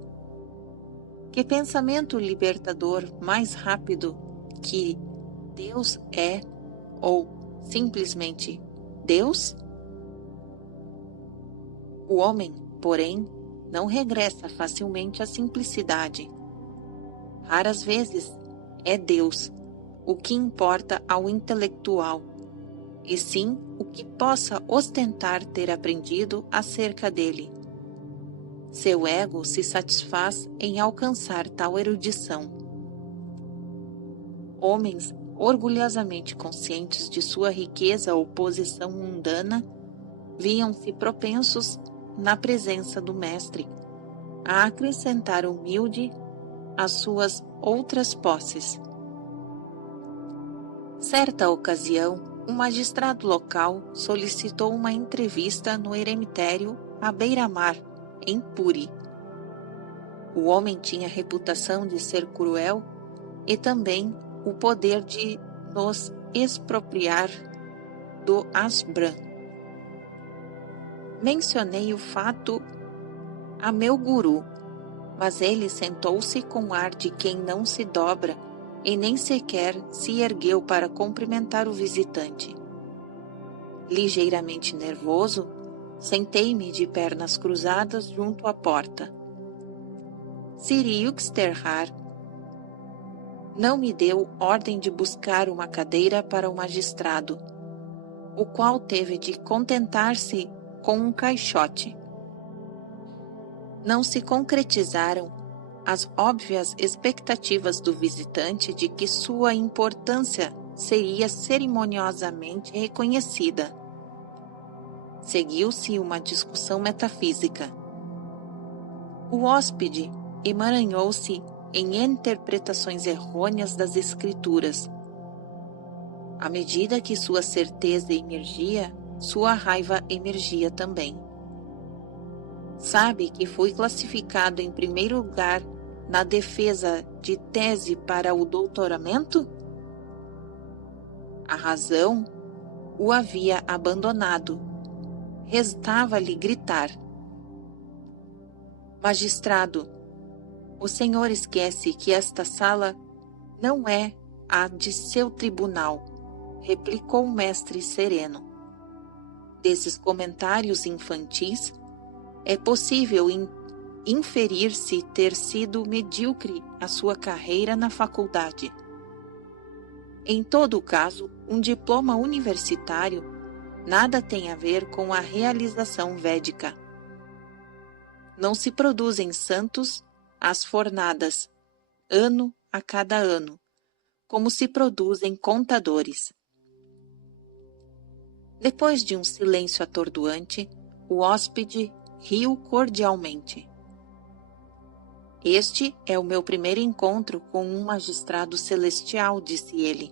Que pensamento libertador mais rápido que Deus é, ou simplesmente Deus? O homem, porém, não regressa facilmente à simplicidade. Raras vezes é Deus o que importa ao intelectual, e sim o que possa ostentar ter aprendido acerca dele. Seu ego se satisfaz em alcançar tal erudição. Homens orgulhosamente conscientes de sua riqueza ou posição mundana viam-se propensos, na presença do mestre, a acrescentar humilde às suas outras posses. Certa ocasião, um magistrado local solicitou uma entrevista no eremitério à beira-mar, em Puri. O homem tinha a reputação de ser cruel e também o poder de nos expropriar do Asbran. Mencionei o fato a meu guru, mas ele sentou-se com ar de quem não se dobra e nem sequer se ergueu para cumprimentar o visitante. Ligeiramente nervoso, sentei-me de pernas cruzadas junto à porta. Sir Yuxterhar não me deu ordem de buscar uma cadeira para o magistrado, o qual teve de contentar-se com um caixote. Não se concretizaram as óbvias expectativas do visitante de que sua importância seria cerimoniosamente reconhecida. Seguiu-se uma discussão metafísica. O hóspede emaranhou-se em interpretações errôneas das Escrituras. À medida que sua certeza emergia, sua raiva emergia também. Sabe que fui classificado em primeiro lugar na defesa de tese para o doutoramento? A razão o havia abandonado. Restava-lhe gritar. Magistrado, o senhor esquece que esta sala não é a de seu tribunal, replicou o mestre sereno. Desses comentários infantis, é possível inferir-se ter sido medíocre a sua carreira na faculdade. Em todo caso, um diploma universitário nada tem a ver com a realização védica. Não se produzem santos às fornadas, ano a cada ano, como se produzem contadores. Depois de um silêncio atordoante, o hóspede riu cordialmente. Este é o meu primeiro encontro com um magistrado celestial, disse ele.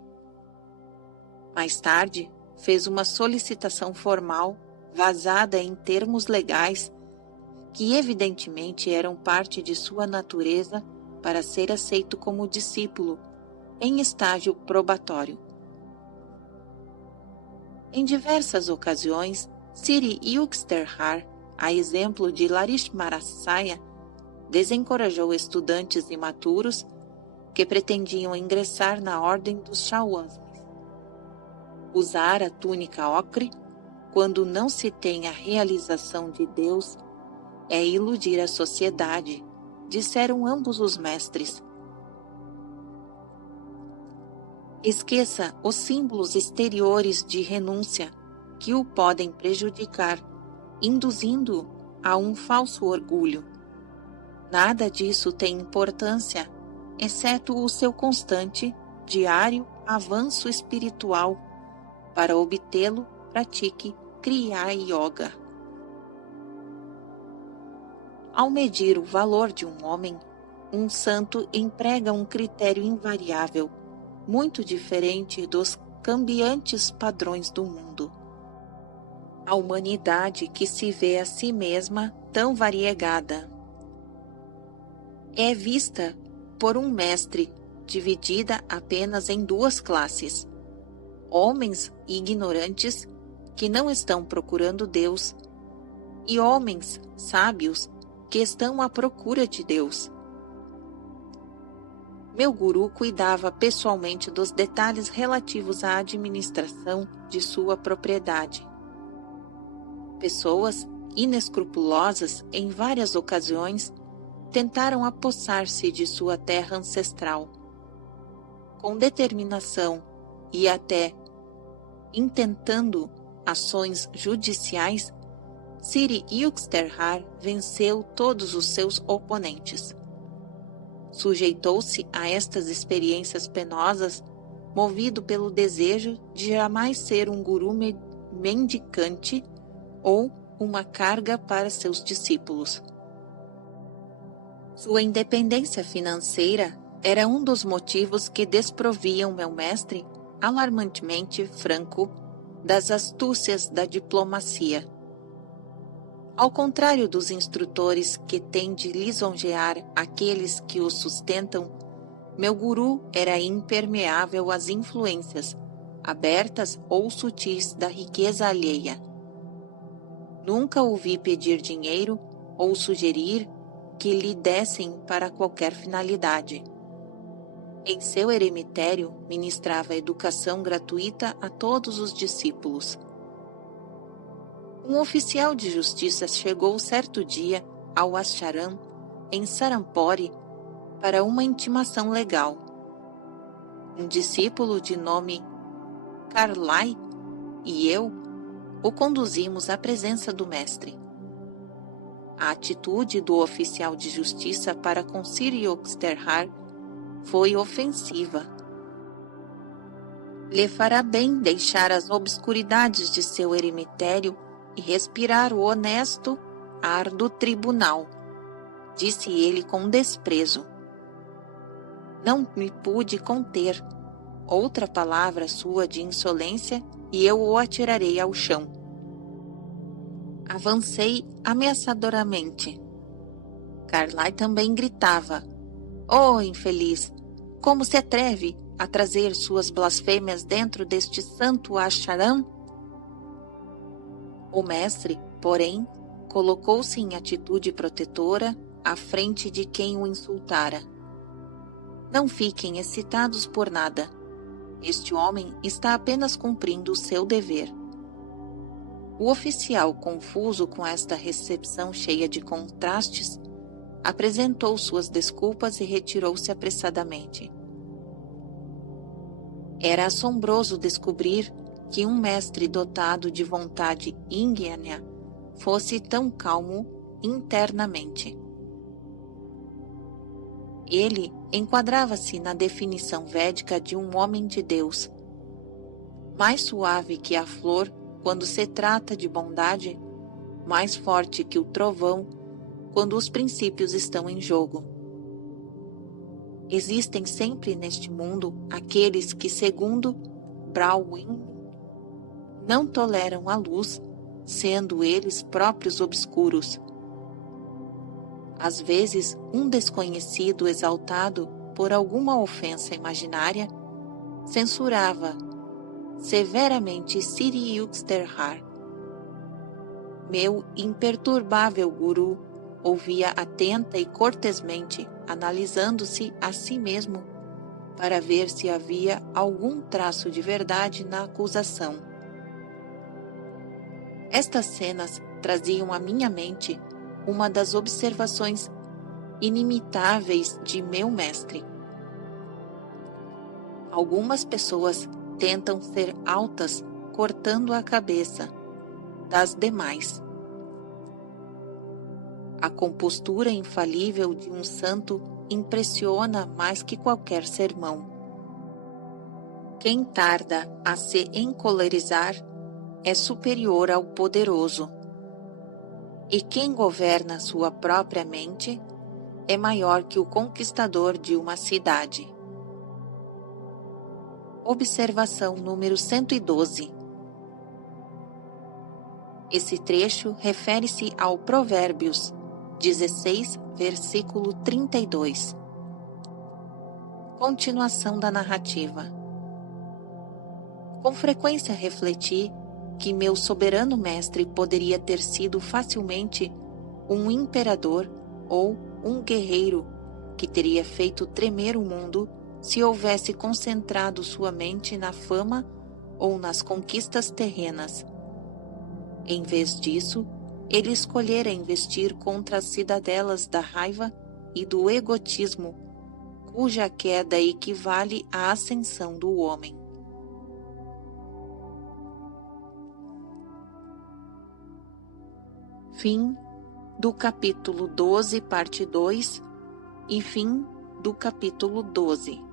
Mais tarde, fez uma solicitação formal, vazada em termos legais, que evidentemente eram parte de sua natureza para ser aceito como discípulo, em estágio probatório. Em diversas ocasiões, Siri Yuxterhar, a exemplo de Larishmarasaya, desencorajou estudantes imaturos que pretendiam ingressar na ordem dos Shawasmas. Usar a túnica ocre, quando não se tem a realização de Deus, é iludir a sociedade, disseram ambos os mestres. Esqueça os símbolos exteriores de renúncia que o podem prejudicar, induzindo-o a um falso orgulho. Nada disso tem importância, exceto o seu constante, diário avanço espiritual. Para obtê-lo, pratique Kriya Yoga. Ao medir o valor de um homem, um santo emprega um critério invariável, muito diferente dos cambiantes padrões do mundo. A humanidade que se vê a si mesma tão variegada é vista por um mestre dividida apenas em duas classes: homens ignorantes que não estão procurando Deus e homens sábios que estão à procura de Deus. Meu guru cuidava pessoalmente dos detalhes relativos à administração de sua propriedade. Pessoas inescrupulosas, em várias ocasiões, tentaram apossar-se de sua terra ancestral. Com determinação e até intentando ações judiciais, Siri Yuxterhar venceu todos os seus oponentes. Sujeitou-se a estas experiências penosas, movido pelo desejo de jamais ser um guru mendicante ou uma carga para seus discípulos. Sua independência financeira era um dos motivos que desproviam meu mestre, alarmantemente franco, das astúcias da diplomacia. Ao contrário dos instrutores que têm de lisonjear aqueles que os sustentam, meu guru era impermeável às influências, abertas ou sutis, da riqueza alheia. Nunca o vi pedir dinheiro ou sugerir que lhe dessem para qualquer finalidade. Em seu eremitério, ministrava educação gratuita a todos os discípulos. Um oficial de justiça chegou certo dia ao ashram, em Sarampore, para uma intimação legal. Um discípulo de nome Karlai e eu o conduzimos à presença do mestre. A atitude do oficial de justiça para com Siri Yuxterhar foi ofensiva. Lhe fará bem deixar as obscuridades de seu eremitério e respirar o honesto ar do tribunal, disse ele com desprezo. Não me pude conter. Outra palavra sua de insolência e eu o atirarei ao chão. Avancei ameaçadoramente. Karlai também gritava: "Oh, infeliz! Como se atreve a trazer suas blasfêmias dentro deste santo ashram?" O mestre, porém, colocou-se em atitude protetora à frente de quem o insultara. Não fiquem excitados por nada. Este homem está apenas cumprindo o seu dever. O oficial, confuso com esta recepção cheia de contrastes, apresentou suas desculpas e retirou-se apressadamente. Era assombroso descobrir que um mestre dotado de vontade ígnea fosse tão calmo internamente. Ele enquadrava-se na definição védica de um homem de Deus. Mais suave que a flor, quando se trata de bondade, mais forte que o trovão quando os princípios estão em jogo. Existem sempre neste mundo aqueles que, segundo Baldwin, não toleram a luz, sendo eles próprios obscuros. Às vezes, um desconhecido exaltado por alguma ofensa imaginária censurava severamente Siri Yuxterhar. Meu imperturbável guru ouvia atenta e cortesmente, analisando-se a si mesmo para ver se havia algum traço de verdade na acusação. Estas cenas traziam à minha mente uma das observações inimitáveis de meu mestre. Algumas pessoas tentam ser altas cortando a cabeça das demais. A compostura infalível de um santo impressiona mais que qualquer sermão. Quem tarda a se encolerizar é superior ao poderoso, e quem governa sua própria mente é maior que o conquistador de uma cidade. Observação número 112. Esse trecho refere-se ao Provérbios 16, versículo 32. Continuação da narrativa. Com frequência refleti que meu soberano mestre poderia ter sido facilmente um imperador ou um guerreiro que teria feito tremer o mundo se houvesse concentrado sua mente na fama ou nas conquistas terrenas. Em vez disso, ele escolhera investir contra as cidadelas da raiva e do egotismo, cuja queda equivale à ascensão do homem. Fim do capítulo 12, parte 2, e fim do capítulo 12.